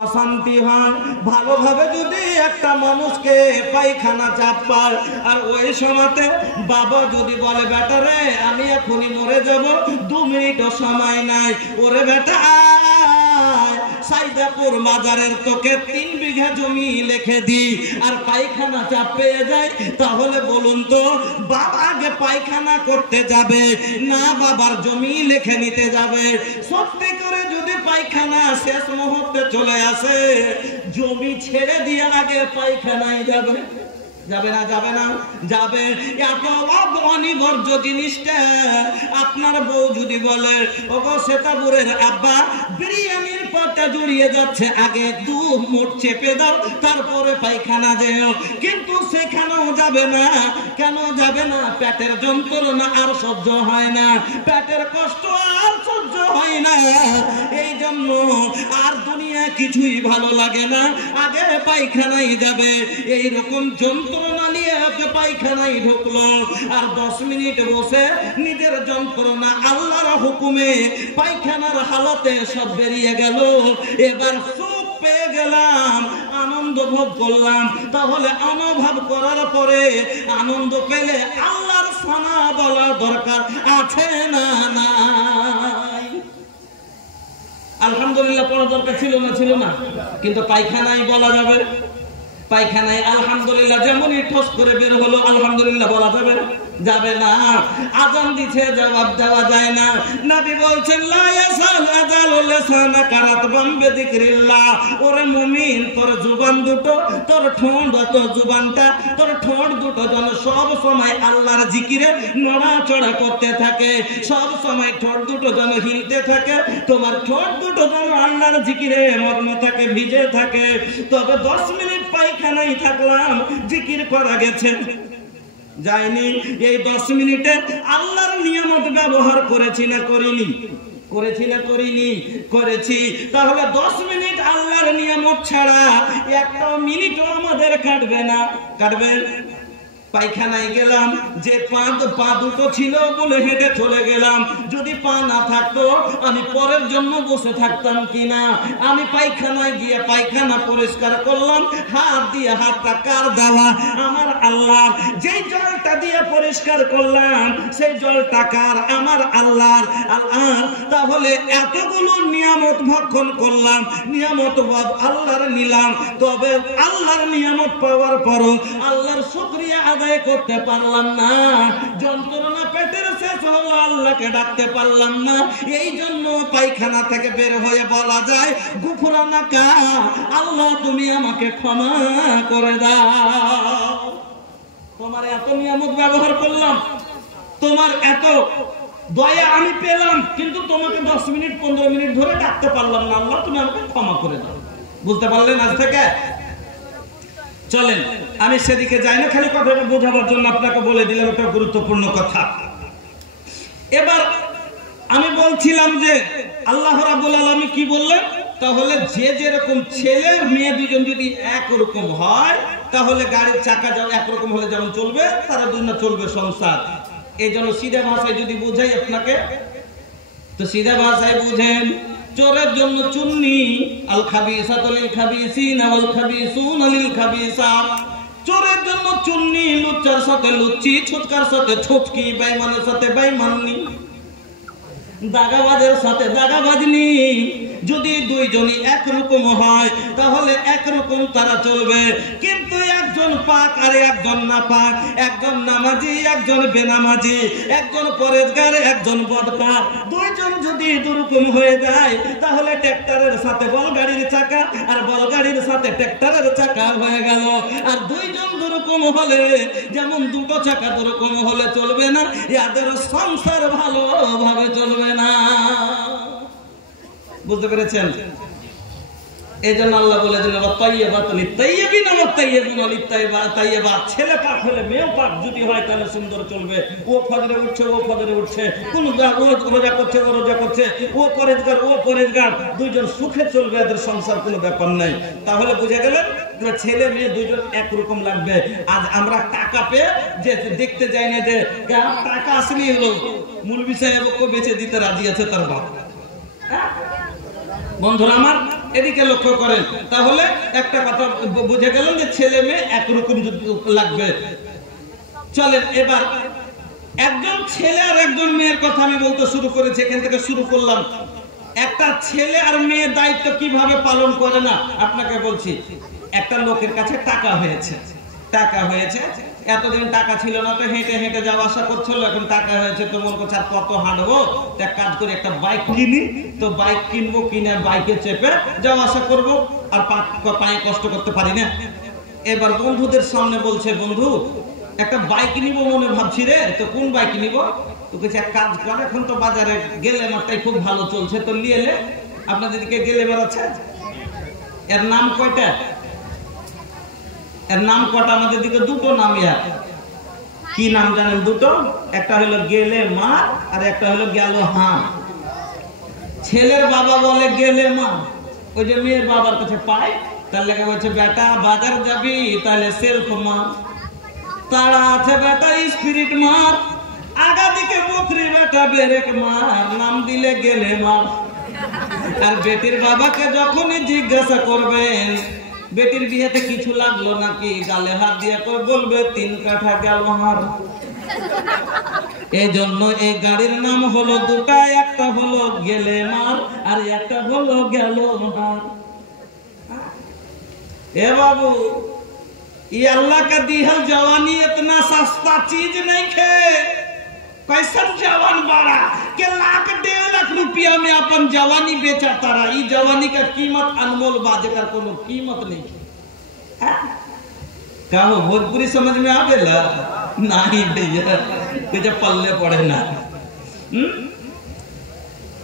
অশান্তি হয়। ভালোভাবে যদি একটা মানুষকে পায়খানা চাপ পায় আর ওই সময়তে বাবা যদি বলে বেটা রে আমি এখনই মরে যাব, 2 মিনিটও সময় নাই, ওরে বেটা সাইদাপুর মাজারের তোকে 3 বিঘা জমি লিখে দি আর পায়খানা চাপ পেয়ে যায়, তাহলে বলুন তো বাবা আগে পায়খানা করতে যাবে না বাবার জমি লিখে নিতে যাবে? সত্যি করে যদি পায়খানা শেষ মুহূর্তে চলে আসে, জমি ছেড়ে দিয়ে আগে পায়খানায় যাবে? যাবে না? যাবে না? যাবে। এত অনিবার্য জিনিসটা আপনার বউ যদি বলে ওগো সেতাপুরের আব্বা বিরিয়ানির পাটা জড়িয়ে যাচ্ছে, আগে 2 মুঠ চেপে দাও তারপরে পায়খানা যেও, কিন্তু সেখানেও যাবে না। কেন যাবে না? পেটের যন্ত্রণা আর সহ্য হয় না, পেটের কষ্ট আর সহ্য হয় না, এই জন্য আর দুনিয়া কিছুই ভালো লাগে না, আগে পায়খানায় যাবে। এই রকম যন্ত্রণা নিয়ে ওকে পায়খানায় ঢুকলো আর 10 মিনিট বসে নিজের যন্ত্রণা আল্লাহর হুকুমে পায়খানার হালতে সব বেরিয়ে গেল। এবার সুখ পেয়ে গেলাম, আনন্দ ভোগ করলাম। তাহলে অনুভব করার পরে আনন্দ পেলে আল্লাহর সানা বলা দরকার আছে না নাই? আলহামদুলিল্লাহ পড়া দরকার ছিল না? ছিল না। কিন্তু পায়খানায় বলা যাবে? পায়খানায় আলহামদুলিল্লাহ যেমনই ঠস করে বের হলো আলহামদুলিল্লাহ বলা যাবে? যাবে না। আজান দিছে জবাব দেওয়া যায় না। নবী বলছেন লা ইয়াসাল আজাল লিসানাকা রাতবান বিযিকরিল্লাহ। ওরে মুমিন, তোর জুবান দুটো, তোর ঠোঁট জুবানটা, তোর ঠোঁট দুটো যেন সব সময় আল্লাহর জিকিরে নড়াচড়া করতে থাকে, সব সময় ঠোঁট দুটো যেন হিলতে থাকে, তোমার ঠোঁট দুটো যেন আল্লাহর জিকিরে মগ্ন থাকে, ভিজে থাকে। তবে 10 মিনিট পায়খানায় থাকলাম, জিকির করা গেছে যায়নি। এই 10 মিনিটে আল্লাহর নিয়ামত ব্যবহার করেছি না করিনি? করেছি না করিনি? করেছি। তাহলে 10 মিনিট আল্লাহর নিয়ামত ছাড়া একটা মিনিটও আমাদের কাটবে না। কাটবে? পায়খানায় গেলাম, যে পা দুটো ছিল বলে হেঁটে চলে গেলাম, যদি পা না থাকতো আমি পরের জন্য বসে থাকতাম কিনা? আমি পায়খানায় গিয়ে পায়খানা পরিষ্কার করলাম, হাত দিয়ে, হাতটা কার দেওয়া? আমার আল্লাহ। যেই জলটা দিয়ে পরিষ্কার করলাম সেই জলটা কার? আমার আল্লাহর। আল্লাহর। তাহলে এতগুলো নিয়ামত ভক্ষণ করলাম, নিয়ামত আল্লাহর নিলাম, তবে আল্লাহর নিয়ামত পাওয়ার পরও আল্লাহর শুকরিয়া আদায় করতে পারলাম না, যন্ত্রণা পেটের শেষ হলো, আল্লাহকে ডাকতে পারলাম না। এই জন্য পায়খানা থেকে বের হয়ে বলা যায় গুফরানাকা, আল্লাহ তুমি আমাকে ক্ষমা করে দাও। তোমার এত নিয়ামত ব্যবহার করলাম, তোমার এত দয়া আমি পেলাম, কিন্তু তোমাকে 10 মিনিট 15 মিনিট ধরে ডাকতে পারলাম না, আল্লাহ তুমি আমাকে ক্ষমা করে দাও। বুঝতে পারলেন? আজ থেকে চলেন আমি সেদিকে যাই না, খালি কথাটা বোঝাবার জন্য আপনাকে বলে দিলাম একটা গুরুত্বপূর্ণ কথা। এবার আমি বলছিলাম যে আল্লাহ রাব্বুল আলামিন কি বললেন? তাহলে যে যেরকম ছেলে মেয়ে দুজন যদি একরকম হয়, তাহলে গাড়ির চাকা যেমন একরকম হলে যেমন চলবে, তারা দুজনে চলবে সংসার। এই জন্য সিধা ভাষায় যদি বুঝাই আপনাকে, তো সিধা ভাষায় বুঝেন, চোরের জন্য চুন্নি, আল খাবিসাতু লিল খাবিসিনা ওয়াল খাবিসুনা লিল খাবিসাত। চোরের জন্য চুন্নি, লুচ্চার সাথে লুচ্চি, ছুটকার সাথে ছুটকি, বেঈমানের সাথে বেঈমানি, দাগাবাজের সাথে দাগাবাজনি। যদি দুইজনই একরকম হয় তাহলে একরকম তারা চলবে, কিন্তু একজন পাক আর একজন না পাক, একজন নামাজি একজন বেনামাজি, একজন পরেজগার একজন বদকার, দুইজন যদি দুরকম হয়ে যায় তাহলে ট্রাক্টরের সাথে বলগাড়ির চাকা আর বলগাড়ির সাথে ট্রাক্টরের চাকা হয়ে গেল। আর দুইজন দুরকম হলে, যেমন দুটো চাকা দুরকম হলে চলবে না, এদের সংসার ভালোভাবে চলবে না। বুঝতে পেরেছেন? এই জন্য আল্লাহ বলে দিলেন ছেলে পাক হলে মেয়ে পাক যদি হয় তাহলে সুন্দর চলবে। ও ফজরে উঠছে, ও ফজরে উঠছে, কোন রোজা করছে, ও রোজা করছে, ও পরেজগার, ও পরেজগার, দুইজন সুখে চলবে, এদের সংসার কোনো ব্যাপার নাই। তাহলে বুঝে গেলেন ছেলে মেয়ে দুইজন একরকম লাগবে। আজ আমরা টাকা পেয়ে যে দেখতে যাই না যে টাকা আসলেই হলো মূল বিষয় বেঁচে দিতে রাজি আছে তার বাপ। বন্ধুরা আমার, এদিকে লক্ষ্য করেন, তাহলে একটা কথা বুঝে গেলেন যে ছেলে মেয়ে একরকম লাগবে। চলেন এবার একজন ছেলে আর একজন মেয়ের কথা আমি বলতে শুরু করেছি, এখান থেকে শুরু করলাম। একটা ছেলে আর মেয়ের দায়িত্ব কিভাবে পালন করে না আপনাকে বলছি। একটা লোকের কাছে টাকা হয়েছে, এতদিন টাকা ছিল না, তো হেঁটে হেঁটে যাওয়া আসা করছিল, এখন টাকা হয়েছে তো মন করছে আর কত হাঁটবো, এক কাজ করে একটা বাইক কিনি, তো বাইক কিনবো, কিনে বাইকে চেপে যাওয়া আসা করবো, আর পায়ে কষ্ট করতে পারি না। এবার বন্ধুদের সামনে বলছে, বন্ধু একটা বাইক নিব মনে ভাবছি রে, তো কোন বাইক নিব? তো কিছু এক কাজ কর, এখন তো বাজারে গেলে মাত্রাই খুব ভালো চলছে, তো নিয়ে এলে। আপনাদের দিকে গেলে বেড়াচ্ছে, এর নাম কয়টা? এর নাম কটা? আমাদের দিকে দুটো নাম। ইয়ার কি নাম জানেন? দুটো, একটা হলো গেলে মা আর একটা হলো গেল হাঁ। ছেলের বাবা বলে গেলে মা, ওই যে মেয়ের বাবার কাছে পায়, তার লেগে বলছে বেটা বাজার যাবি তাহলে সেলফ মার, তারা আছে বেটা স্পিরিট মার, আগা দিকে বকরি বেটা ব্রেক মার, নাম দিলে গেলে মার। আর বেটির বাবাকে যখনই জিজ্ঞাসা করবেন বেটির বিয়েতে কিছু লাগলো নাকি, গালে হাত দিয়ে বলবে 3 কাঠা গেল হার। এই জন্য এই গাড়ির নাম হলো দুটা, একটা হলো গেলে মার আর একটা হলো গেল হার। ए बाबू, ये अल्लाह का दिहल जवानी इतना सस्ता चीज नहीं खे। कैसा जवान बाड़ा के 1.5 लाख रुपया में अपन जवानी बेचा तारा। ये जवानी का कीमत अनमोल बाजे का कोनो कीमत नहीं खे। का हो भोजपुरी समझ में आवेला? नहीं भैया, कुछ पल्ले पड़े ना।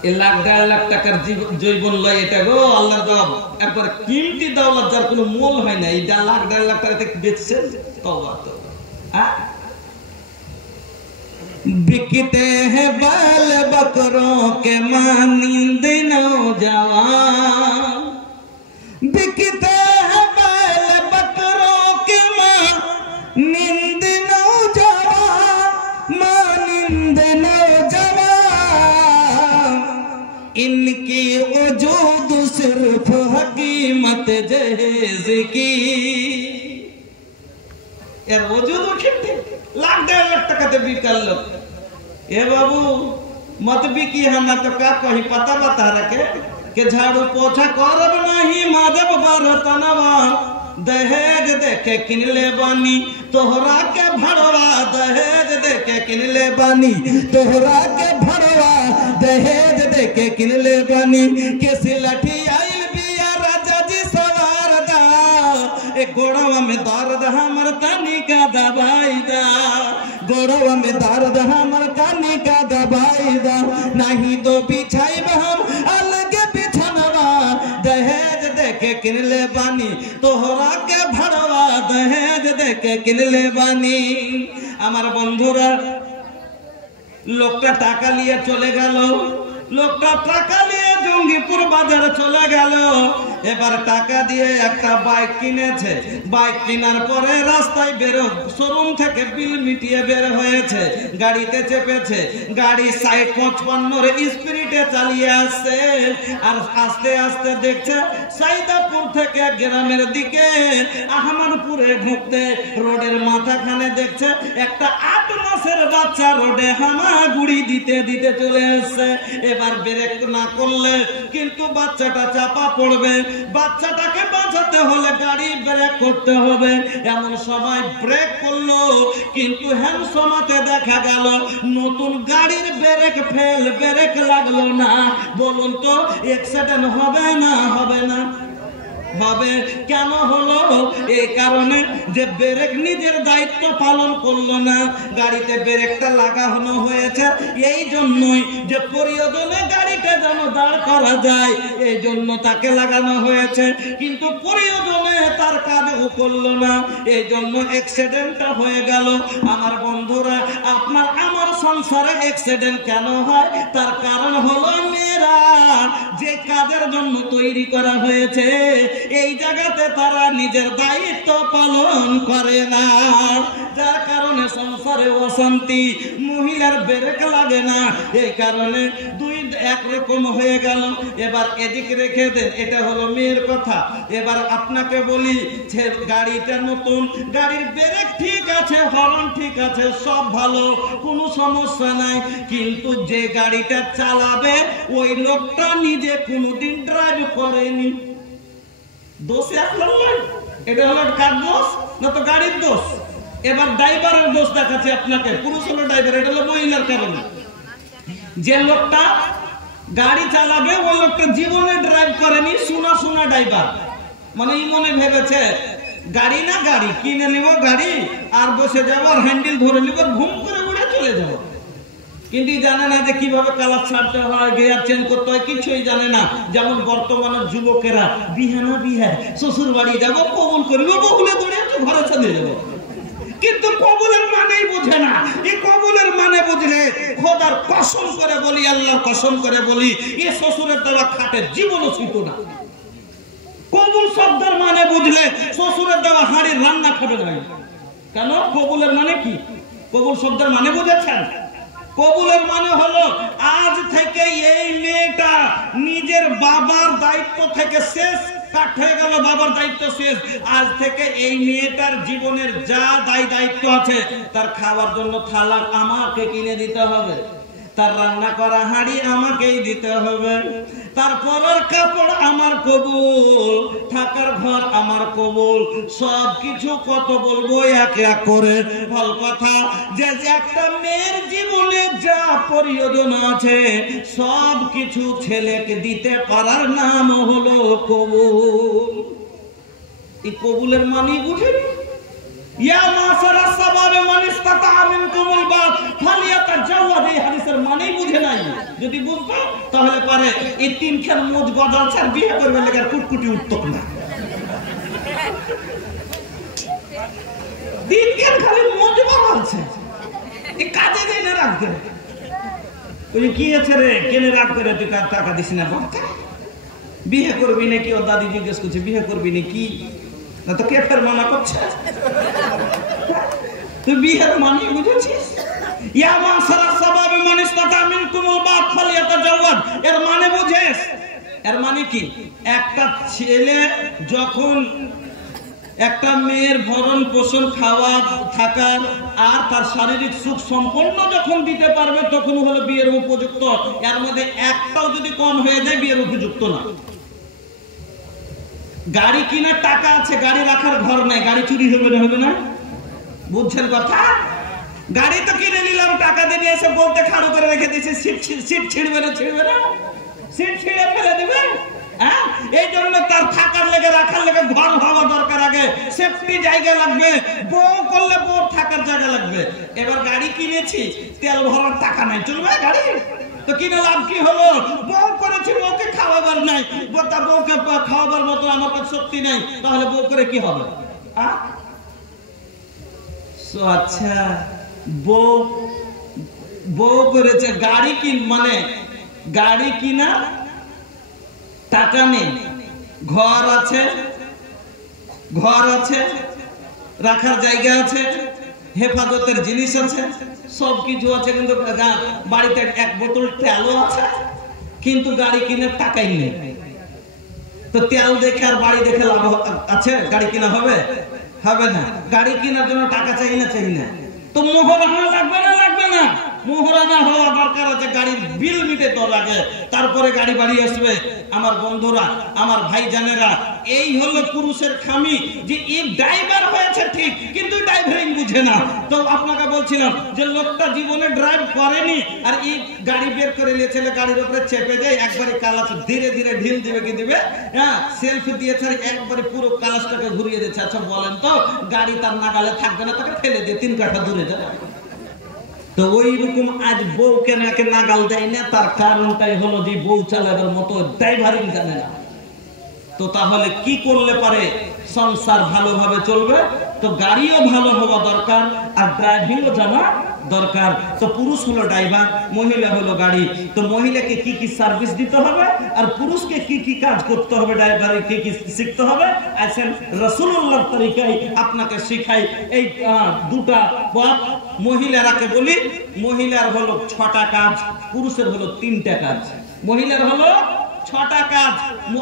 1.5 लाख টাকার জৈবন লয় এটা গো আল্লাহর দাব, একবার কিমতি দৌলত যার কোনো মূল হয় না, এটা 1.5 লাখ টাকাতে বেচছে। তওবা তওবা। बिकते हैं बाल बकरों के मानिंद नौजवान, बिकते हैं बाल बकरों के मानिंद नौजवान, मानिंद नौजवान, इनकी वजूद सिर्फ हकीमत जहेज की। यार वजूद उठे 1.5 लाख টাকাতে বিকাল লোক। ए बाबू मत बिकी हम तो का कही पता बता रखे के झाड़ू पोछा करब नहीं माधव बरतनवा, दहेज देके किनले बानी तोहरा के भड़वा, दहेज देके किनले बानी तोहरा के भड़वा, दहेज देके किनले बानी। किसी लठी आइल बिया राजा जी सवार दा, एक गोड़वा में दर्द हमर तनी का दबाई दा, गोड़वा में दर्द हमर तनी का दबाई दा, नहीं तो बिछाई हम अलग बिछनवा, दहेज देके किनले बानी तोहरा के भड़वा, दहेज देके किनले बानी। আমার বন্ধুরা, লোকটা টাকা নিয়ে চলে গেল, লোকটা টাকা নিয়ে জঙ্গিপুর বাজারে চলে গেল। এবার টাকা দিয়ে একটা বাইক কিনেছে, বাইক কেনার পরে রাস্তায় বের, শোরুম থেকে বিল মিটিয়ে বের হয়েছে, গাড়িতে চেপেছে, গাড়ি 60-55 স্পিডে চালিয়ে আসছে। আর আস্তে আস্তে দেখছে সাইদাপুর থেকে গ্রামের দিকে আহমদপুরে ঢুকতে রোডের মাথাখানে দেখছে একটা 8 মাসের বাচ্চা রোডে হামাগুড়ি দিতে দিতে চলে আসছে। এবার ব্রেক না করলে কিন্তু বাচ্চাটা চাপা পড়বে, বাচ্চাটাকে বাঁচাতে হলে গাড়ি ব্রেক করতে হবে। এমন সময় ব্রেক করলো, কিন্তু হ্যান্ডসমাতে দেখা গেল নতুন গাড়ির ব্রেক ফেল, ব্রেক লাগলো না। বলুন তো অ্যাক্সিডেন্ট হবে না হবে না? হবে। কেন হলো? এই কারণে যে ব্রেক নিজের দায়িত্ব পালন করলো না। গাড়িতে ব্রেকটা লাগানো হয়েছে এই জন্যই যে প্রয়োজনে গাড়িটা যেন দাঁড় করা যায়, এই জন্য তাকে লাগানো হয়েছে, কিন্তু প্রয়োজনে তার কাজও করলো না, এই জন্য অ্যাক্সিডেন্টটা হয়ে গেল। আমার বন্ধুরা, আপনার আমার সংসারে অ্যাক্সিডেন্ট কেন হয়? তার কারণ হলো মেয়েরা যে কাজের জন্য তৈরি করা হয়েছে এই জায়গাতে তারা নিজের দায়িত্ব পালন করে না, যার কারণে সংসারে অশান্তি, মহিলার ব্রেক লাগে না। এই কারণে দুই একরকম হয়ে গেল। এবার এদিকে রেখে দেন, এটা হলো মেয়ের কথা। এবার আপনাকে বলি যে গাড়িটা নতুন, গাড়ির ব্রেক ঠিক আছে, হর্ন ঠিক আছে, সব ভালো, কোনো সমস্যা নাই, কিন্তু যে গাড়িটা চালাবে ওই লোকটা নিজে কোনোদিন ড্রাইভ করেনি। দোষ আসলো না, এটা হলো কার দোষ না তো গাড়ির দোষ। এবার ড্রাইভারের দোষ দেখাচ্ছে আপনাকে, পুরুষ হলো ড্রাইভার, এটা হলো মহিলার কারণে। যে লোকটা গাড়ি চালাবে ওই লোকটা জীবনে ড্রাইভ করেনি, শোনা শোনা ড্রাইভার, মানে এই মনে ভেবেছে গাড়ি না গাড়ি কিনে নিব, গাড়ি আর বসে যাবো, আর হ্যান্ডেল ধরে নিব, ঘুম করে উড়ে চলে যাবো। কিন্তু জানে না যে কিভাবে কালার ছাড়তে হয়, গিয়ার চেঞ্জ করতে হয়, কিছুই জানে না। যেমন বর্তমানের যুবকেরা বিহা না বিহা, শ্বশুর বাড়ি যাবো, কবুল করিব, কবুলে দৌড়ে ঘরে চলে যাবো, কিন্তু কবুলের মানেই বুঝে না। এই কবুলের মানে বুঝলে খোদার কসম করে বলি, আল্লাহর কসম করে বলি, এ শ্বশুরের দেওয়া খাটে জীবনও ছিল না। কবুল শব্দের মানে বুঝলে শ্বশুরের দেওয়া হাঁড়ির রান্না খাবে না। কেন? কবুলের মানে কি? কবুল শব্দের মানে বুঝেছেন? কবুলের মানে হলো আজ থেকে এই মেয়েটা নিজের বাবার দায়িত্ব থেকে শেষ, কাট হয়ে গেল, বাবার দায়িত্ব শেষ। আজ থেকে এই মেয়েটার জীবনের যা দায়িত্ব আছে, তার খাওয়ার জন্য থালা আমাকে কিনে দিতে হবে, তার রান্না করা হাঁড়ি আমাকেই দিতে হবে, তার পরার কাপড় আমার কবুল, থাকার ঘর আমার কবুল, সব কিছু কত বলবো এক এক করে। ফল কথা যে একটা মেয়ের জীবনে যা প্রয়োজন আছে সব কিছু ছেলেকে দিতে পারার নাম হলো কবুল। এই কবুলের মানে বুঝেন? ইয়া মাসারা সাবাবে মান ইসতাতা মিনকুমুল বাত ফালিয়াতাজাওয়াজ, এই হাদিসের মানেই বুঝে নাই। যদি বুঝতো তাহলে পারে এই তিনখান মুজ গজালছে আর বিয়ে করবে লাগা কুটকুটি উঠতো না। তিনখান খালি মুজ গজালছে, এই কাজে দেনে রাখবে। ওই কি আছে রে, কেনে রাখ করে তুই টাকা দিস না, বিয়ে করবি নাকি? ওর দাদি জিজ্ঞেস করছে বিয়ে করবি নাকি, না তো কে ফের মানা করছে? তুই বিয়ের মানে বুঝেছিস? ইয়া মাসারা সাবাবে মান ইসতাতা মিনকুমুল বাত ফালিয়াতাজাওয়াজ, এর মানে বুঝেস? এর মানে কি? একটা ছেলে যখন একটা মেয়ের ভরণ পোষণ, খাওয়া থাকার আর তার শারীরিক সুখ সম্পন্ন যখন দিতে পারবে তখন হলো বিয়ের উপযুক্ত। এর মধ্যে একটাও যদি কম হয়ে যায় বিয়ের উপযুক্ত না। গাড়ি কিনার টাকা আছে, গাড়ি রাখার ঘর নাই, গাড়ি চুরি হবে না? হবে না? বুঝছেন কথা? গাড়ি তো কিনে নিলাম, টাকা দিয়ে এসে বলতে খাড়ো করে রেখে দিয়েছে, সিট ছিঁড়বে না? ছিঁড়বে না? সিট ছিঁড়ে ফেলে দিবে। হ্যাঁ, এই জন্য তার থাকার লেগে, রাখার লেগে ঘর হওয়া দরকার, আগে সেফটি জায়গা লাগবে, বউ করলে বউ থাকার জায়গা লাগবে। এবার গাড়ি কিনেছি, তেল ভরার টাকা নাই, চলবে গাড়ি? তো কিনে লাভ কি হলো? বউ করেছি, বউকে খাওয়াবার নাই, বউকে খাওয়াবার মতো আমার কাছে শক্তি নাই, তাহলে বউ করে কি হবে? আচ্ছা, বউ করেছে, গাড়ি কিন মানে গাড়ি কিনা টাকা নেই, ঘর আছে, রাখার জায়গা আছে, হেফাজতের জিনিস আছে, সবকিছু আছে, কিন্তু বাড়িতে এক বোতল তেলও আছে, কিন্তু গাড়ি কিনে টাকাই নেই। তো তেল দেখে আর বাড়ি দেখে লাভ আছে? গাড়ি কিনা হবে? হবে না। গাড়ি কেনার জন্য টাকা চাই না? চাই না। তো মোহরানা লাগবে না? লাগবে না। মোহরানা হওয়া দরকার আছে, গাড়ির বিল মিটে তো লাগে, তারপরে গাড়ি বাড়ি আসবে। আমার বন্ধুরা, আমার ভাইজানেরা, এই হলো পুরুষের খামি, যে এই ড্রাইভার হয়েছে ঠিক, কিন্তু ড্রাইভারিং বুঝে না। তো আপনাকে বলছিলাম যে লোকটা জীবনে ড্রাইভ করেনি, আর এই গাড়ি বের করে নিয়ে ছেলে গাড়ির উপরে চেপে যায়, একবারে কালাস ধীরে ধীরে ঢিল দিবে, কি দিবে? হ্যাঁ, সেলফি দিয়েছে, একবারে পুরো কালাসটাকে ঘুরিয়ে দিচ্ছে। আচ্ছা বলেন তো, গাড়ি তার নাগালে থাকবে না, তাকে ফেলে দিয়ে 3 কাঠা দূরে যাবে। তো ওই রকম আজ বউকে নাকে নাগাল দেয় না, তার কারণটাই হলো যে বউ চালাবার মতো ড্রাইভারিং জানে না। তো তাহলে কি করলে পারে সংসার ভালোভাবে চলবে? তো গাড়িও ভালো হওয়া দরকার, আর ড্রাইভিংও জানা দরকার। তো পুরুষ হলো ড্রাইভার, মহিলা হলো গাড়ি। তো মহিলাকে কি কি সার্ভিস দিতে হবে আর পুরুষকে কি কি কাজ করতে হবে, ড্রাইভারের কি কি শিখতে হবে, আছেন রাসূলুল্লাহর তরিকায় আপনাকে শিখাই। এই দুটা পথ মহিলারাকে বলি, মহিলার হলো 6টা কাজ, পুরুষের হলো 3টা কাজ। মহিলার হলো 6টা কাজ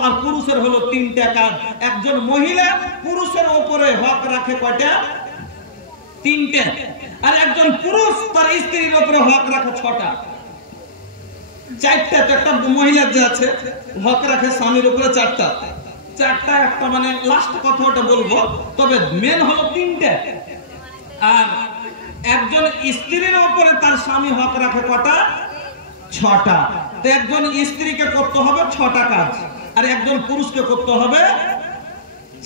আর পুরুষের হলো 3টা কাজ। একজন মহিলা পুরুষের উপরে হক রাখে কয়টা? 3টে। আর একজন পুরুষ তার স্ত্রীর উপরে হক রাখে 6টা। 4টা। তো একটা মহিলার যে আছে হক রাখে স্বামীর উপরে 4টা। একটা মানে লাস্ট কথাটা বলবো, তবে মেন হলো 3টে। আর একজন স্ত্রীর উপরে তার স্বামী হক রাখে কটা? 6টা। তো একজন স্ত্রীকে করতে হবে 6টা কাজ আর একজন পুরুষকে করতে হবে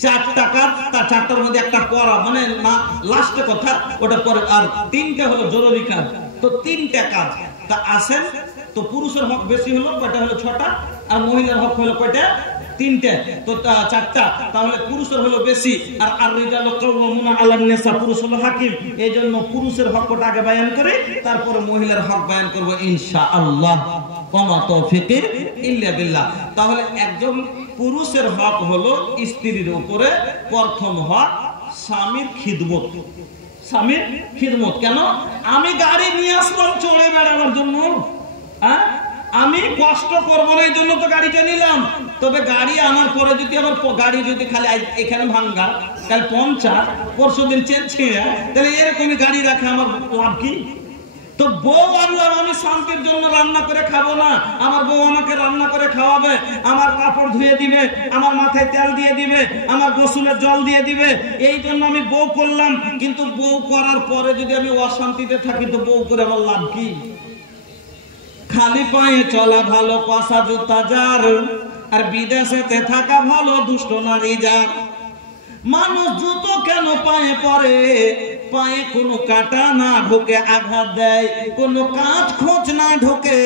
4টা কাজ। তার 4টার মধ্যে একটা পড়া মানে না লাস্ট কথা ওটা পরে, আর 3টে হলো জরুরি কাজ। তো 3টা কাজ তা আসেন। তো পুরুষের হক বেশি হলো কয়টা? হলো 6টা। আর মহিলার হক হলো কয়টা? 3টে। তো 4টা। তাহলে পুরুষের হলো বেশি। আর আর রিজালু কাওয়ামুনা আলান নিসা, পুরুষ হলো হাকিম। এইজন্য পুরুষের হকটা আগে বয়ান করে তারপরে মহিলার হক বয়ান করব ইনশাআল্লাহ। ওমা তৌফিক ইল্লা বিল্লাহ। তাহলে একজন পুরুষের হক হলো স্ত্রীর উপরে প্রথম হক স্বামীর খিদমত। স্বামীর খিদমত কেন? আমি গাড়ি নিয়ে আসলাম চড়ে বেড়াবার জন্য, আমি কষ্ট করবো না এই জন্য তো গাড়িটা নিলাম। তবে গাড়ি আনার পরে যদি আমার গাড়ি যদি খালি এখানে ভাঙ্গা, কাল পঞ্চার, পরশুদিন চেন ছিঁড়া, তাহলে এরকমই গাড়ি রাখে আমার লাভ কি? তো বউ আনলাম, আমি শান্তির জন্য রান্না করে খাবো না, আমার বউ আমাকে রান্না করে খাওয়াবে, আমার কাপড় ধুয়ে দিবে, আমার মাথায় তেল দিয়ে দিবে, আমার গোসলের জল দিয়ে দিবে, এই জন্য আমি বউ করলাম। কিন্তু বউ করার পরে যদি আমি অশান্তিতে থাকি তো বউ করে আমার লাভ কি? খালি পায়ে চলা ভালো কষা জুতা যার, আর বিদেশেতে থাকা ভালো দুষ্ট নারী যার। মানুষ জুতো কেন পায়ে পরে? পায়ে কোনো কাটা না ঢোকে, আঘাত দেয় কোনো কাঁচ খোঁচ না ঢোকে,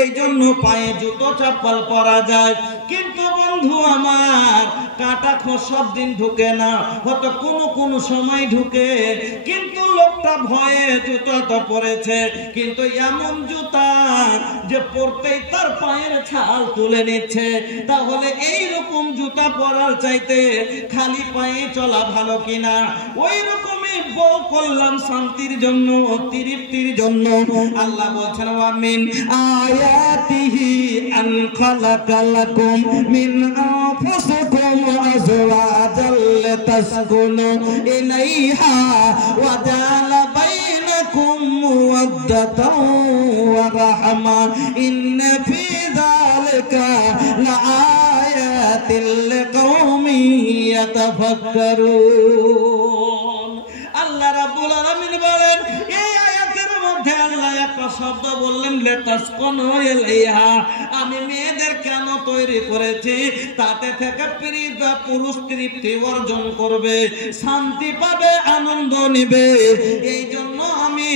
এই জন্য পায়ে জুতো চপ্পল পরা যায়। কিন্তু বন্ধু আমার, কাটা খোঁচ সব দিন ঢুকে না, হয়তো কোনো সময় ঢুকে। কিন্তু লোকটা ভয়ে জুতো তো পরেছে, কিন্তু এমন জুতা যে পরতেই তার পায়ের ছাল তুলে নিচ্ছে। তাহলে এই রকম জুতা পরার চাইতে খালি পায়ে চলা ভালো কিনা? ওই রকমই বউ করলাম শান্তির জন্য, তৃপ্তির জন্য। আল্লাহ বলছেন ওয়া মিন আয়াতিহি আন খালাকা লাকুম মিন আনফুসিকুম আজওয়াজাল লিতাসকুনু ইলাইহা ওয়া জাআলা বাইনাকুম মাওয়াদ্দাতাও ওয়া রাহমা ইন্না ফি যালিকা লাআয়াতিল লিকাওমিন ইয়াতাফাক্কারুন। আল্লাহ রাব্বুল আলামিন বলেন, এই আয়াতের মধ্যে আল্লাহ একটা শব্দ বললেন লিতাসকুনু ইলাইহা। আমি মেয়েদের কেন তৈরি করেছি? তাতে থেকে পুরুষ তৃপ্তি অর্জন করবে, শান্তি পাবে, আনন্দ নেবে, এই জন্য আমি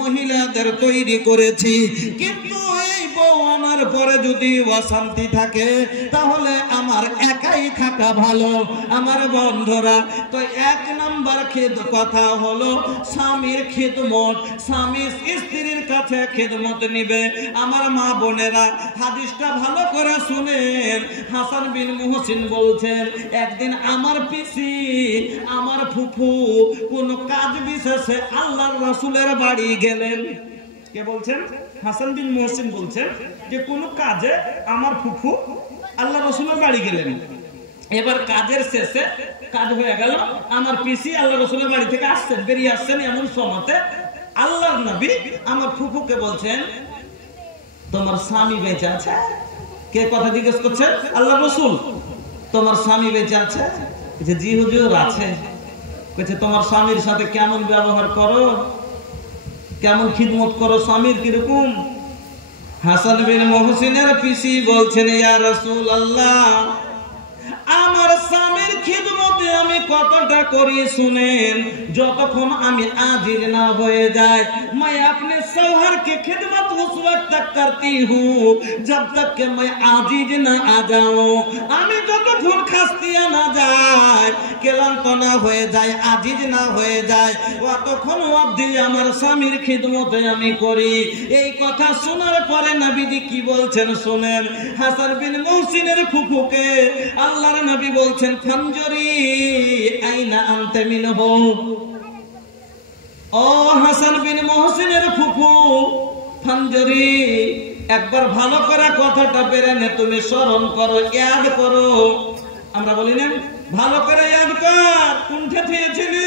মহিলাদের তৈরি করেছি। কিন্তু এই বউ আনার পরে যদি অশান্তি থাকে তাহলে আমার একাই থাকা ভালো। আমার বন্ধুরা, তো 1 নাম্বার কথা হলো স্বামীর খিদমত। স্বামী স্ত্রীর কাছে খিদমত নিবে। আমার মা বোনেরা, হাদিসটা ভালো করে শুনেন। হাসান বিন মুহসিন বলছেন, একদিন আমার পিসি, আমার ফুফু কোন কাজ বিশেষে আল্লাহর রাসূলের বাড়ি গেলেন। কে বলছেন? হাসান বিন মুহসিন বলছেন যে কোন কাজে আমার ফুফু আল্লাহর রাসূলের বাড়ি গেলেন। এবার কাজের শেষে কাজ হয়ে গেল, আমার পিসি আল্লাহর রাসূলের বাড়ি থেকে আসছেন, বেরিয়ে আসছেন। এমন সময়তে আল্লাহর নবী আমার ফুফুকে বলছেন, তোমার স্বামী বেঁচে আছে? কে কথা জিজ্ঞেস করছে? আল্লাহর রাসূল। তোমার স্বামী বেঁচে আছে? বলছে জি হুজুর আছে। বলছে তোমার স্বামীর সাথে কেমন ব্যবহার করো, কেমন খিদমত করো, স্বামীর কিরকম? হাসান বিন মুহসিনের পিসি বলছেন, ইয়া রাসূলুল্লাহ, আমার স্বামীর খিদমতে আমি কতটা করি শুনেন, যতক্ষণ আমি আজিজ না হয়ে যায়। मैं अपने शौहर की खिदमत उस वक्त तक करती हूँ जब तक कि मैं आजीज ना आ जाऊं। আমি যতক্ষণ খাস্তিয়া না যায় ক্লান্ত না হয়ে যায়, আজিজ না হয়ে যায়, অতক্ষণ অবধি আমার স্বামীর খিদমতে আমি করি। এই কথা শোনার পরে নবীজি কি বলছেন শুনেন। হাসান বিন মুহসিনের ফুফুকে আল্লাহর নবী বলছেন, ফানজরি আইনা আনতে মিনহু। ও হাসান বিন মুহসিনের ফুফু, ফানজরি, একবার ভালো করে কথাটা বেরে নে, তুমি স্মরণ করো, ইয়াদ করো। আমরা বলি না ভালো করে ইয়াদ কর, কোনটা থেয়েছিলি,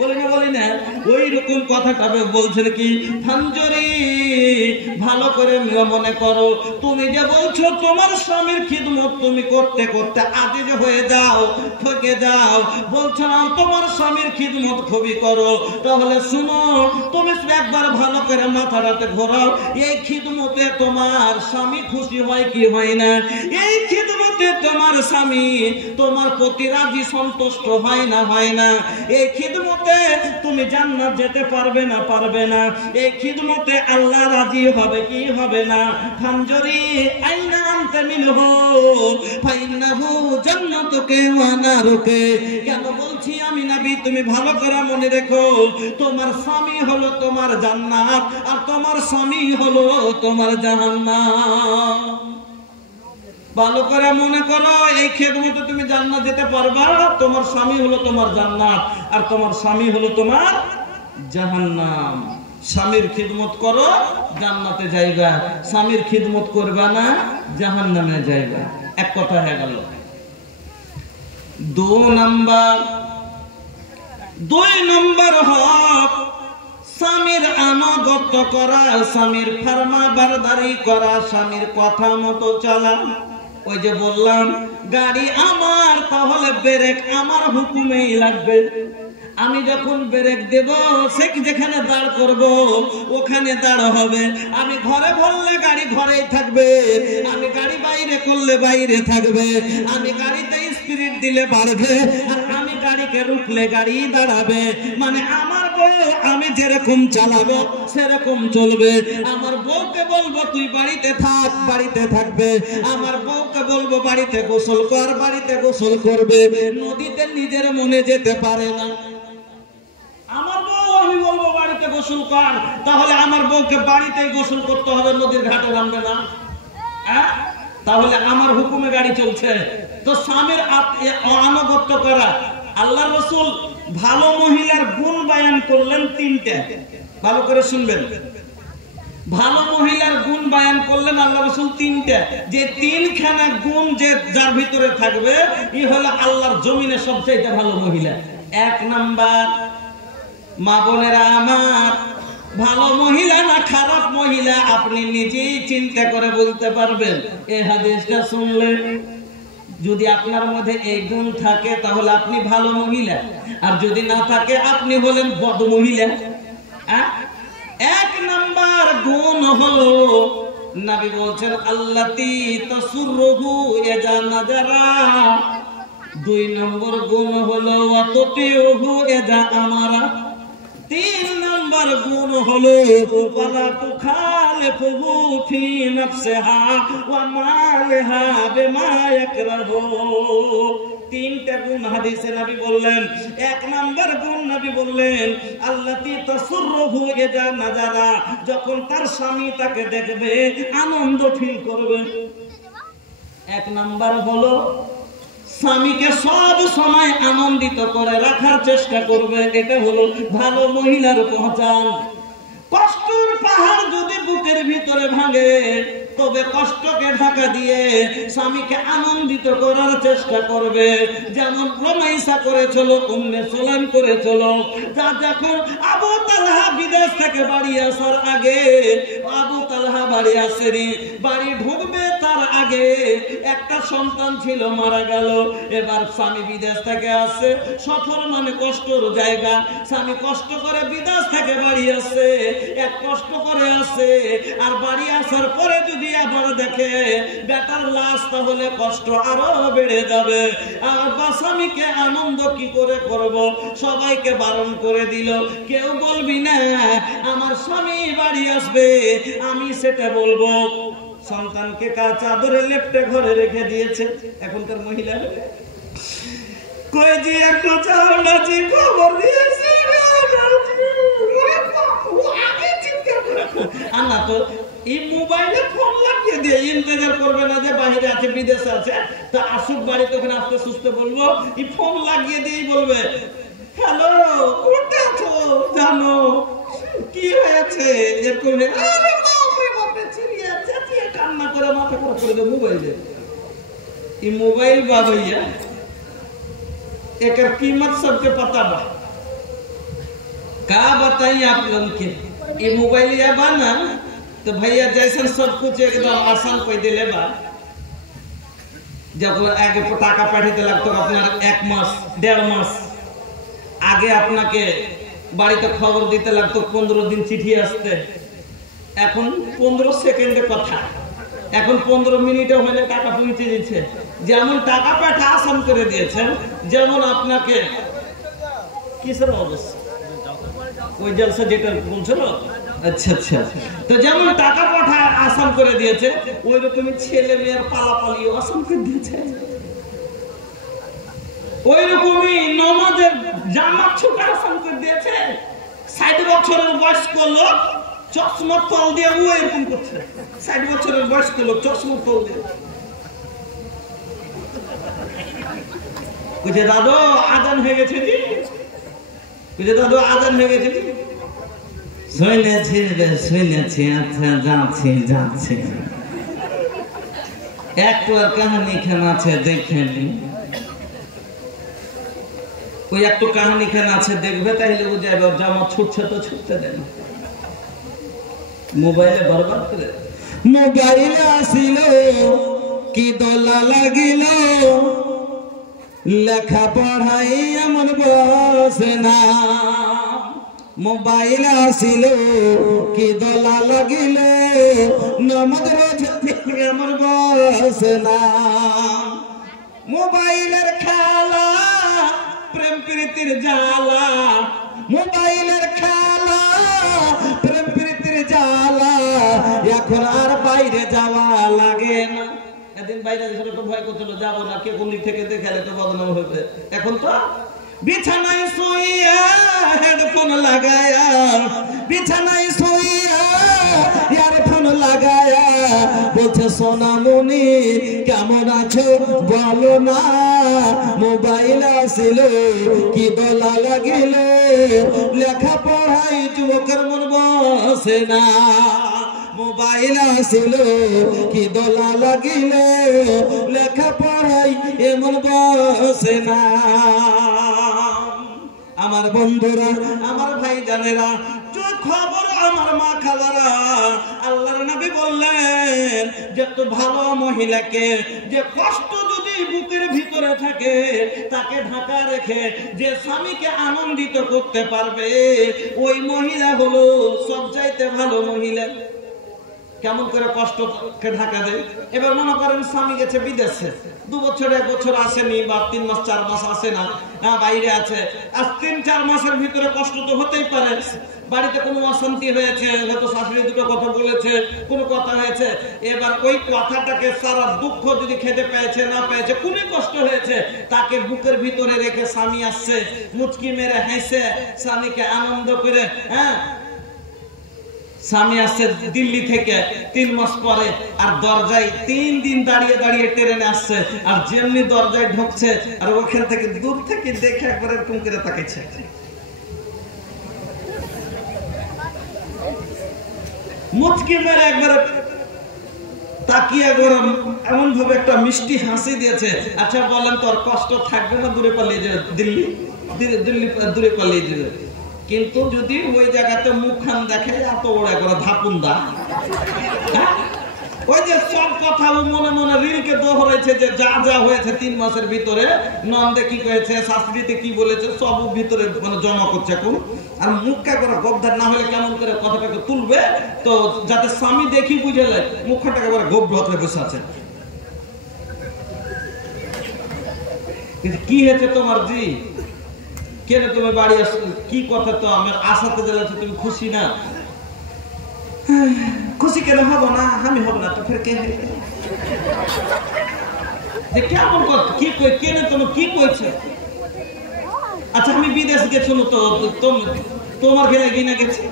বলি না ওই রকম কথাটা বলছেন কি, ফানজরি, ভালো করে মনে করো, তুমি যে বলছো তোমার স্বামীর খিদমত তুমি করতে করতে আজিজ হয়ে যাও, ঠকে যাও, বলছো না তোমার স্বামীর খিদমত খুবই করো, তাহলে শুনো, তুমি একবার ভালো করে মাথাটাতে ঘোরাও, এই খিদমতে তোমার স্বামী খুশি হয় কি হয় না? এই খিদমতে তোমার স্বামী তোমার প্রতি রাজি সন্তুষ্ট হয় না হয় না? এই খিদমতে তুমি জান্নাত যেতে পারবে না পারবে না? এই খিদমতে আল্লাহ রাজি হবে কি হবে না? ফানজরি আইনা আনতা মিনহু ফাইন্নাহু জান্নাতুকা ওয়া নারুকা। কেন বলছি আমি নবী, তুমি ভালো করে মনে রেখো, তোমার স্বামী হলো তোমার জান্নাত, আর তোমার স্বামী হলো তোমার জাহান্নাম। ভালো করে মনে করো, এই খেদমতে তুমি জান্নাত যেতে পারবা, তোমার স্বামী হলো তোমার জান্নাত, আর তোমার স্বামী হলো তোমার জাহান্নাম। স্বামীর খিদমত করো, জান্নাতে যাইবা, স্বামীর খিদমত করবা না, জাহান্নামে যাইবা। এক কথা হয়ে গেল। দুই নম্বর হক স্বামীর আনুগত্য করা, স্বামীর ফরমা বারদারি করা, স্বামীর কথা মতো চলা। ওই যে বললাম গাড়ি আমার, তাহলে ব্রেক আমার হুকুমেই লাগবে। আমি যখন ব্রেক দেব, সে যেখানে দাঁড় করব ওখানে দাঁড় হবে। আমি ঘরে বললে গাড়ি ঘরেই থাকবে, আমি গাড়ি বাইরে করলে বাইরে থাকবে। আমি গাড়িতে স্পিড দিলে বাড়বে, আর আমি গাড়িকে রুখলে গাড়ি দাঁড়াবে। মানে আমার বউ আমি যেরকম চালাবো সেরকম চলবে। আমার বউকে বলবো তুই বাড়িতে থাক, বাড়িতে থাকবে। আমার বউকে বলবো বাড়িতে গোসল কর, বাড়িতে গোসল করবে। নদীতে নিজের মনে যেতে পারে না। আমার বউ আমি বলবো বাড়িতে গোসল কর, তাহলে আমার বউকে বাড়িতেই গোসল করতে হবে, নদীর ঘাটে নামবে না। তাহলে আমার হুকুমে গাড়ি চলছে। তো স্বামীর আনুগত্য করা। আল্লাহ রাসূল ভালো মহিলার গুণ বয়ান করলেন তিনটা, ভালো করে শুনবেন। ভালো মহিলার গুণ বয়ান করলেন আল্লাহ রাসূল তিনটা, যে তিনখানা গুণ যে যার ভিতরে থাকবে ই হলো আল্লাহর জমিনে সবচেয়ে ভালো মহিলা। এক নাম্বার, মা বোনেরা আমার, ভালো মহিলা না খারাপ মহিলা আপনি নিজেই চিন্তা করে বলতে পারবেন। এই হাদিসটা শুনলে যদি আপনার মধ্যে এই গুণ থাকে তাহলে আপনি ভালো মহিলা, আর যদি না থাকে আপনি হলেন বদ মহিলা। এক নাম্বার গুণ হলো নবী বলছেন আল্লাতি তাসুরহু ইজা নাজারা। দুই নম্বর গুণ হলো ওয়াতুতিহু ইজা আমারা। তিন নম্বর গুণ হলো ওয়ালা তুখালিফুহু ফি নাফসিহা ওয়া মালিহা বিমা ইয়াকরাহু। তিনটা গুণ হাদিসে নবী বললেন। এক নাম্বার গুণ নবী বললেন আল্লাতি তাসুরহু ইজা নাজারা, যখন তার স্বামী তাকে দেখবে আনন্দ ফিল করবে। এক নাম্বার হলো স্বামীকে সব সময় আনন্দিত করে রাখার চেষ্টা করবে। এটা হলো ভালো মহিলার পহচান। কষ্টের পাহাড় যদি বুকের ভিতরে ভাঙে, তবে কষ্টকে ঢাকা দিয়ে স্বামীকে আনন্দিত করার চেষ্টা করবে। যেমন রমাইসা করেছিল, উম্মে সুলাইম করেছিল। যা যখন আবু তালহা বিদেশ থেকে বাড়ি আসার আগে, আবু তালহা বাড়ি আসেনি, বাড়ি ঢুকবে তার আগে একটা সন্তান ছিল, মারা গেল। এবার স্বামী বিদেশ থেকে আসে, সফর মানে কষ্টর জায়গা। স্বামী কষ্ট করে বিদেশ থেকে বাড়ি আসে, এক কষ্ট করে আসে, আর বাড়ি আসার পরে যদি আবার দেখে বেটার লাশ, তাহলে কষ্ট আরো বেড়ে যাবে। আর স্বামীকে আনন্দ কি করে করব? সবাইকে বারণ করে দিল, কেউ বলবি না আমার স্বামী বাড়ি আসবে, আমি সেটা বলবো। সন্তানকে চাদরে লেপটে ঘরে রেখে দিয়েছে এখনকার মহিলা। কই যে একটু যাও না যে খবর দিয়েছি আনা তো এই মোবাইলে ফোন লাগিয়ে দিয়ে ইন্তজার করবে না যে বাইরে আছে বিদেশে আছে তা আসুক বাড়িতে ওখানে আসতে সুস্থ বলবো এই ফোন লাগিয়ে দিয়েই বলবে হ্যালো কোথায় আছো জানো কি হয়েছে এরকম আরে বাপরে বাপরে চিল্লিয়ে চেঁচিয়ে কান্না করে মাথা খারাপ করে দেয় মোবাইলে ये मोबाइल बा भैया एक कीमत सबके पता बा का बताइए आप लोग के ये मोबाइल या बा ना तो भैया जैसे सब कुछ एकदम आसान कर दिले बा जब आगे टाका पाठाते लगतो আপনার 1 মাস 1.5 মাস আগে আপনাকে বাড়িতে খবর দিতে লাগতো 15 দিন চিঠি আসতে এখন 15 সেকেন্ডে কথা এখন 15 মিনিটে হলে টাকা পৌঁছে দিচ্ছে যেমন টাকা পাঠা আসান করে দিয়েছেন যেমন আপনাকে কিসের অবস্থা ওই জলসা যেটা বলছিল আচ্ছা আচ্ছা তো যেমন টাকা পাঠা আসান করে দিয়েছে ওই রকমই ছেলে মেয়ের পালাপালিও আসান করে দিয়েছে ওই রকমই নামাজের জামাত ছুটা আসান করে দিয়েছে 60 বছরের বয়স্ক লোক চশমা তল দিয়ে ও এরকম করছে 60 বছরের বয়স্ক লোক চশমা তল দিয়ে বুঝে দাদু আজান হয়ে গেছে জি বুঝে দাদু আজান হয়ে গেছে জি শুনেছি আচ্ছা যাচ্ছি একটু আর কাহিনী খান আছে দেখে নি ওই একটু কাহিনী খান আছে দেখবে তাইলে ও যাবে জামা ছুটছে তো ছুটতে দেন মোবাইলে বরবাদ করে মোবাইল আসিল কি দোলা লাগিল লেখা পড়াই এমন বসে না মোবাইল আসিল কি দোলা লাগিল নমাজ রোজা এমন বসে না মোবাইলের খেলা প্রেম প্রীতির জ্বালা মোবাইলের খেলা প্রেম প্রীতির জ্বালা এখন আর বাইরে যাওয়া লাগে না এদিন বাইরে যেতে তো ভয় করছিল যাব না কে গলি থেকে দেখালে তো বদনাম হবে এখন তো বিছানায় শুইয়া হেডফোন লাগায়া বিছানায় শুইয়া ইয়ারফোন লাগায়া বলছে সোনামণি কেমন আছো বলো না মোবাইল আসিল কি দোলা লাগিল লেখা পড়াই যুবকের মন বসে না মোবাইল আসিল কি দোলা লাগিল লেখা পড়াই এমন বসে না আমার বন্ধুরা আমার ভাই জানেরা খবর আমার মা খালারা আল্লাহর নবী বললেন যে তো ভালো মহিলাকে যে কষ্ট যদি বুকের ভিতরে থাকে তাকে ঢাকা রেখে যে স্বামীকে আনন্দিত করতে পারবে ওই মহিলা হলো সবচাইতে ভালো মহিলা কেমন করে কষ্টকে ঢাকা দেয় এবার মনে করেন স্বামী গেছে বিদেশে 2 বছর 1 বছর আসেনি বা 3 মাস 4 মাস আসে না বাইরে আছে আজ 3-4 মাসের ভিতরে কষ্ট তো হতেই পারে বাড়িতে কোনো অশান্তি হয়েছে হয়তো শাশুড়ি দুটো কথা বলেছে কোনো কথা হয়েছে এবার ওই কথাটাকে সারা দুঃখ যদি খেতে পেয়েছে না পেয়েছে কোনো কষ্ট হয়েছে তাকে বুকের ভিতরে রেখে স্বামী আসছে মুচকি মেরে হেসে স্বামীকে আনন্দ করে স্বামী আসছে দিল্লি থেকে 3 মাস পরে আর দরজায় 3 দিন দাঁড়িয়ে দাঁড়িয়ে ট্রেনে আসছে আর যেমনি দরজায় ঢুকছে আর ওখান থেকে দূর থেকে দেখে একবার এরকম করে তাকাইছে মুচকি মেরে একবার তাকিয়ে একবার এমন ভাবে একটা মিষ্টি হাসি দিয়েছে আচ্ছা বলেন তোর কষ্ট থাকবে না দূরে পালিয়ে যাবে দিল্লি দূরে পালিয়ে যাবে কিন্তু যদি ওই জায়গাতে মুখখান দেখে এত বড় করে ধাপুন্দা ওই যে সব কথা মনে মনে রিলকে দোহরাইছে যে যা যা হয়েছে 3 মাসের ভিতরে নন্দে কি করেছে শাস্ত্রীতে কি বলেছে সব ভিতরে মানে জমা করছে এখন আর মুখটা করে গবধার না হলে কেমন করে কথাটাকে তুলবে তো যাতে স্বামী দেখি বুঝে যায় মুখটাকে একেবারে গবধ হয়ে বসে আছে কি হয়েছে তোমার জি কেন তুমি বাড়ি আসো কি কথা তো আমার আশাতে জ্বালাচ্ছে তুমি খুশি না খুশি কেন হবো না আমি হব না তো ফের কে যে কেমন কথা কি কই কেন তুমি কি কইছে আচ্ছা আমি বিদেশ গেছো তো তোমার ঘরে কিনা গেছে,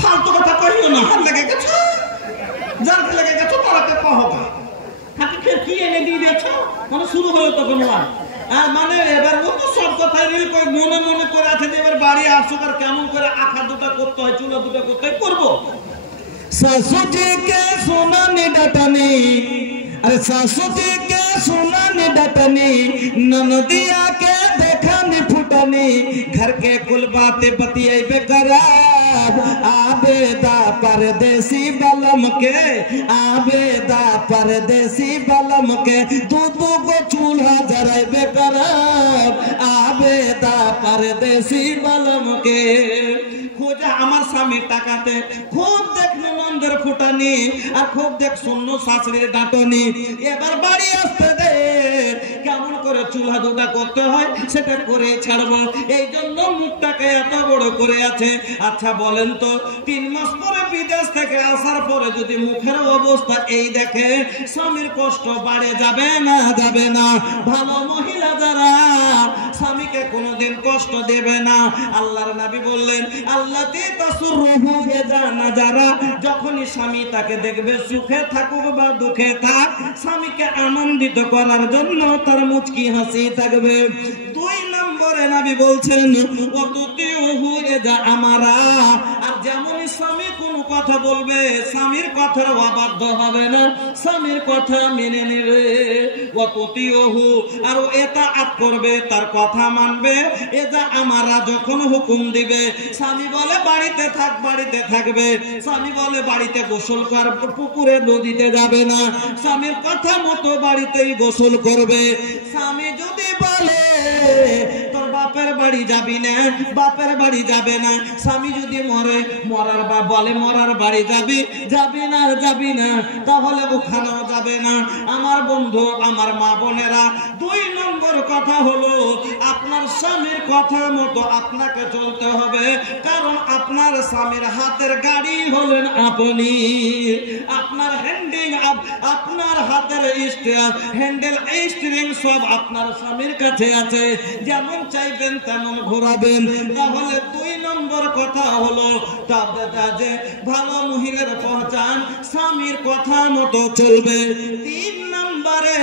ফালতু কথা কহিও না। হাত লেগে গেছো, যার লেগে গেছো তারাকে কহকা কি এনে দিয়ে দিয়েছ, মানে শুরু হলো তখন মানে এবার মতো সব কথা মনে মনে করে আছে যে এবার বাড়ি আসুক আর কেমন করে আখা দুটা করতে হয়, চুলা দুটা করতে হয়, করবো। শাশুজি কে সোনানি ডাটানি, अरे सासू जी के सुनानी डटनी, ननदिया के देखानी फुटनी, घर के कुल बातें बतियाइबे कराब, आबेदा परदेसी बलम के, आबेदा परदेसी बलम के, दू गो चूल्हा जराइबे कराब, आबेदा परदेसी बलम के। खोजा আমার স্বামীর টাকাতে খুব দেখলো নন্দের ফুটানি আর খুব দেখ শূন্য শাশুড়ির ডাঁটনি, এবার বাড়ি আসতে দে, কেমন করে চুলা দুটা করতে হয় সেটা করে ছাড়বো, এই জন্য মুখটাকে এত বড় করে আছে। আচ্ছা বলেন তো 3 মাস পরে বিদেশ থেকে আসার পরে যদি মুখের অবস্থা এই দেখে, স্বামীর কষ্ট বাড়ে যাবে না? যাবে না। ভালো মহিলা যারা স্বামীকে কোনোদিন কষ্ট দেবে না। আল্লাহর নবী বললেন আল্লাতি তাসুরহু বেজানা, যারা যখনই স্বামী তাকে দেখবে সুখে থাকুক বা দুঃখে থাক, স্বামীকে আনন্দিত করার জন্য তার মুচকি হাসি থাকবে। 2 নম্বরে নবী বলছেন ওয়াতুতিউহু ইযা আমারা, আর যেমনই স্বামী কোনো কথা বলবে স্বামীর কথার অবাধ্য হবে না, স্বামীর কথা মেনে নেবে। ওয়াতুতিউহু, আর ইতাআত করবে, তার কথা মানবে। ইযা আমারা, যখন হুকুম দিবে, স্বামী বলে বাড়িতে থাক, বাড়িতে থাকবে। স্বামী বলে বাড়িতে গোসল কর, পুকুরে নদীতে যাবে না, স্বামীর কথা মতো বাড়িতেই গোসল করবে। স্বামী যদি বলে তোর বাপের বাড়ি যাবি না, বাপের বাড়ি যাবে না। স্বামী যদি মরার বা বলে মরার বাড়ি যাবি, যাবি না, যাবি না, তাহলে ওখানেও যাবে না। আমার বন্ধু, আমার মা বোনেরা, 2 নম্বর কথা হলো আপনার স্বামীর কথা মতো আপনাকে চলতে হবে, কারণ আপনার স্বামীর হাতের গাড়ি হলেন আপনি। আপনার হ্যান্ডিং, আপনার হাতের হ্যান্ডেল, স্টিয়ারিং সব আপনার স্বামীর কাছে আছে, যেমন চাইবেন তেমন ঘোরাবেন। তাহলে 2 নম্বর কথা হলো যে ভালো মহিলার পহচান স্বামীর কথা মতো চলবে। 3 নম্বরে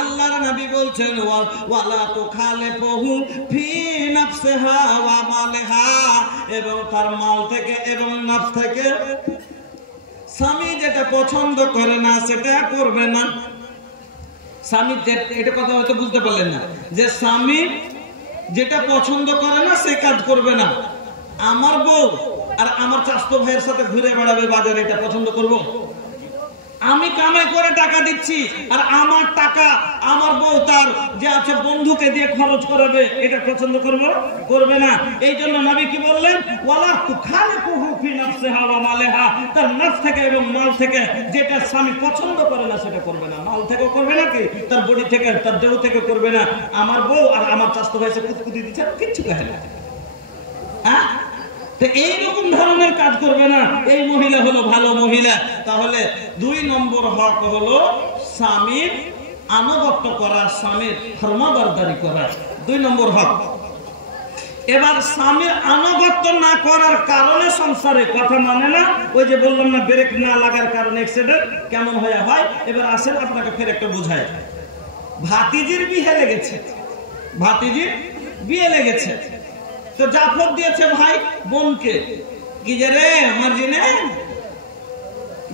আল্লাহর নবী বলছেন ওয়ালা তুখালিফহু ফি নাফসিহা ওয়া মালিহা, এবং তার মাল থেকে এবং নফস থেকে স্বামী যেটা পছন্দ করে না সেটা করবে না। স্বামী এটা কথা হয়তো বুঝতে পারলেন না, যে স্বামী যেটা পছন্দ করে না সে কাজ করবে না। আমার বউ আর আমার চাচতো ভাইয়ের সাথে ঘুরে বেড়াবে বাজারে, এটা পছন্দ করব? আমি কামাই করে টাকা দিচ্ছি আর আমার টাকা আমার বউ তার যে আছে বন্ধুকে দিয়ে খরচ করাবে, এটা পছন্দ করবে না। এই জন্য নবী কি বললেন ওয়ালা তুখালিফহু ফি নাফসিহা ওয়া মালিহা, তার নফস থেকে এবং মাল থেকে যেটা স্বামী পছন্দ করে না সেটা করবে না। মাল থেকে করবে না, কি তার বডি থেকে, তার দেহ থেকে করবে না। আমার বউ আর আমার চাচতো ভাই সে কুতকুতি দিচ্ছে, কিচ্ছু কহে না। হ্যাঁ, এইরকম ধরনের কাজ করবে না। এই মহিলা হলো ভালো মহিলা। তাহলে 2 নম্বর হক হলো স্বামীর আনুগত্য করা, স্বামীর ফরমাবরদারি করা, 2 নম্বর হক। এবার স্বামীর আনুগত্য না করার কারণে সংসারে কথা মানে না, ওই যে বললাম না ব্রেক না লাগার কারণে অ্যাক্সিডেন্ট কেমন হয়ে হয়। এবার আসেন আপনাকে ফের একটা বুঝাই। ভাতিজির বিয়ে লেগেছে, ভাতিজির বিয়ে লেগেছে, তো জাফর দিয়েছে ভাই বোনকে কি যে রে আমার জিনে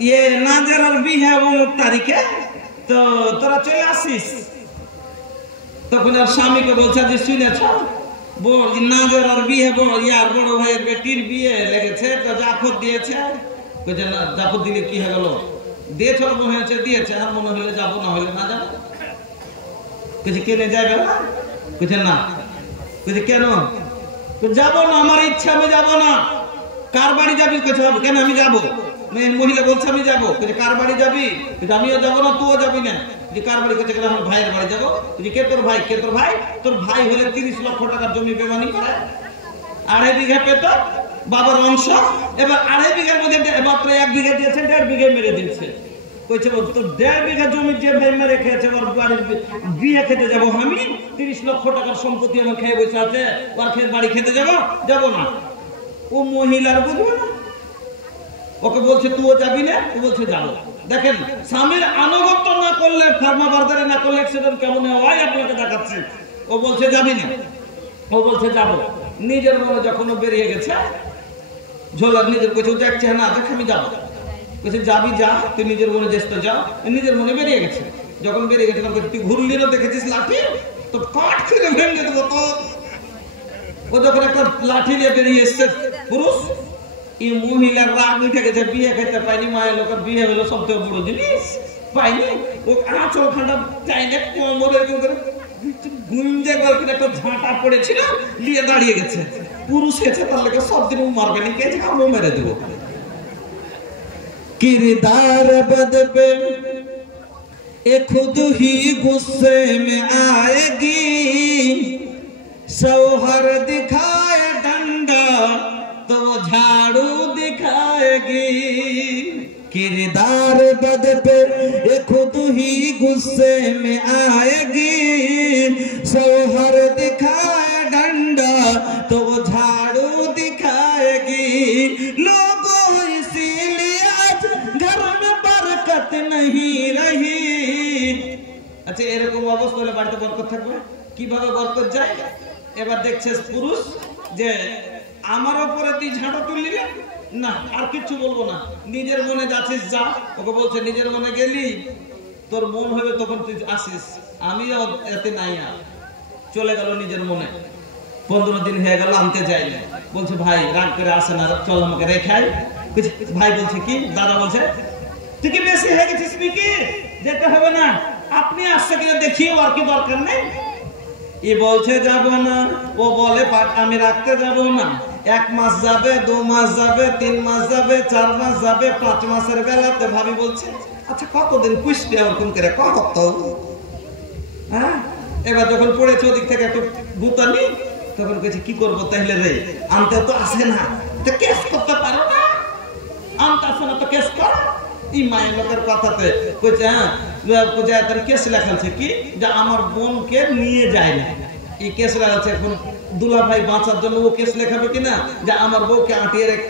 ইয়ে নাজের আর বিয়ে অমুক তারিখে, তো তোরা চলে আসিস। তখন আর স্বামীকে বলছে যে শুনেছ নাজের আর বিয়ে ইয়ার বড় ভাইয়ের বেটির বিয়ে লেগেছে, তো জাফর দিয়েছে। জাফর দিলে কি হয়ে গেল? দিয়েছ মনে হয়েছে দিয়েছে, আর মনে হলে যাবো, না হলে না যাবো। কিছু কেনে যাবে না, কিছু না, কিছু কেন যাবো না, আমার ইচ্ছা, আমি যাবো না। কার বাড়ি যাবি? কেন আমি যাবো? মহিলা বলছে আমি যাবো। কার বাড়ি যাবি? আমিও যাবো না, তুইও যাবি না। কার বাড়ি করছে? আমার ভাইয়ের বাড়ি যাবো। কে তোর ভাই? কে তোর ভাই? তোর ভাই হলে 30 লক্ষ টাকার জমি বেমানি করে 2.5 বিঘা পেত বাবার অংশ। এবার 2.5 বিঘার মধ্যে মাত্র 1 বিঘা দিয়েছে, 1.5 বিঘা মেরে দিয়েছে। কইছে তোর 1.5 বিঘা জমি যে ভাই মেরে খেয়েছে ওর বাড়ির বিয়ে খেতে যাবো আমি, 30 লক্ষ টাকার সম্পত্তি আমার খেয়ে বসে আছে, ওর খেয়ে বাড়ি খেতে যাবো না। ও মহিলার বুঝবে না, ওকে বলছে তুইও যাবি না, ও বলছে যাবো। দেখেন স্বামীর আনুগত্য না করলে, ফার্মা বার্দারে না করলে অ্যাক্সিডেন্ট কেমন হয় আপনাকে দেখাচ্ছি। ও বলছে যাবি না, ও বলছে যাবো। নিজের মনে যখন ও বেরিয়ে গেছে ঝোলার নিজের কইছে দেখছে না দেখ আমি যাবো, কইছে যাবি যা, তুই নিজের মনে যেস তো যাও। নিজের মনে বেরিয়ে গেছে, যখন বেরিয়ে গেছে তখন তুই ঘুরলি না, দেখেছিস লাঠি তো কাঠ ফিরে ভেঙে দেবো তো। ও যখন একটা লাঠি নিয়ে বেরিয়ে এসছে পুরুষ, এই মহিলার রাগ উঠে গেছে, বিয়ে খেতে পাইনি, মায়ের লোকের বিয়ে হলো সবথেকে বড় জিনিস, পাইনি। ও আঁচল খান্ডা চাইলে কোমরের গুঞ্জে গল্পের একটা ঝাঁটা পড়েছিল, নিয়ে দাঁড়িয়ে গেছে। পুরুষ এসে তার লেগে সব দিন মারবে নি, কে আমও মেরে দেবো। किरदार बद पे ये खुद ही गुस्से में आएगी, शौहर दिखाए डंडा तो झाड़ू दिखाएगी। किरदार बद पे ये खुद ही गुस्से में आएगी, शौहर दिखाए डंडा तो झाड़ू दिखाएगी। लोगों इसीलिए घर में बरकत नहीं रही। আচ্ছা এরকম অবস্থা হলে বাড়িতে বরকত থাকবে? কিভাবে বরকত যায়? এবার দেখছে পুরুষ যে আমার উপরে তুই ঝাঁটো তুললি না, আর কিছু বলবো না, নিজের মনে যাচ্ছিস যা। ওকে বলছে নিজের মনে গেলি, তোর মন হবে তখন তুই আসিস, আমি এতে নাই। আর চলে গেল নিজের মনে। 15 দিন হয়ে গেল, আনতে যাইনি। বলছে ভাই রাগ করে আসে না, চল আমাকে রেখাই। ভাই বলছে কি? দাদা বলছে তুই কি বেশি হয়ে গেছিস নাকি, যেতে হবে না, আপনি আসছে কিনা দেখিও, আর কি দরকার নেই। ই বলছে যাব না, ও বলে আমি রাখতে যাব না। 1 মাস যাবে, 2 মাস যাবে, 3 মাস যাবে, 4 মাস যাবে, 5 মাসের বেলাতে ভাবি বলছে আচ্ছা কতদিন পুষবে ওরকম করে কত। হ্যাঁ এবার যখন পড়েছে ওদিক থেকে একটু গুতানি, তখন কইছে কি করবো তাহলে রে, আনতে তো আসে না, তো কেস করতে পারো না, আনতে আসে না তো কেস কর। এই মায়ের লোকের কথাতে কইছে হ্যাঁ তার কেস লেখাচ্ছে কি, যে আমার বোনকে নিয়ে যায় না। এই কেস লেখাচ্ছে এখন দুলা ভাই বাঁচার জন্য ও কেস লেখাবে কিনা, যে আমার বউকে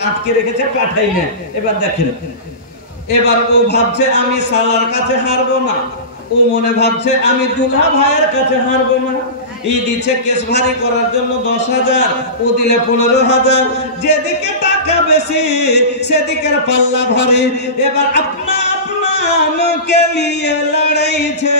আটকে রেখেছে পাঠাই না। এবার দেখেন, এবার ও ভাবছে আমি সালার কাছে হারবো না, ও মনে ভাবছে আমি দুলা ভাইয়ের কাছে হারবো না। এই দিচ্ছে কেস ভারী করার জন্য 10,000, ও দিলে 15,000। যেদিকে টাকা বেশি সেদিকের পাল্লা ভারী। এবার अपना के लिए लड़ाई छे,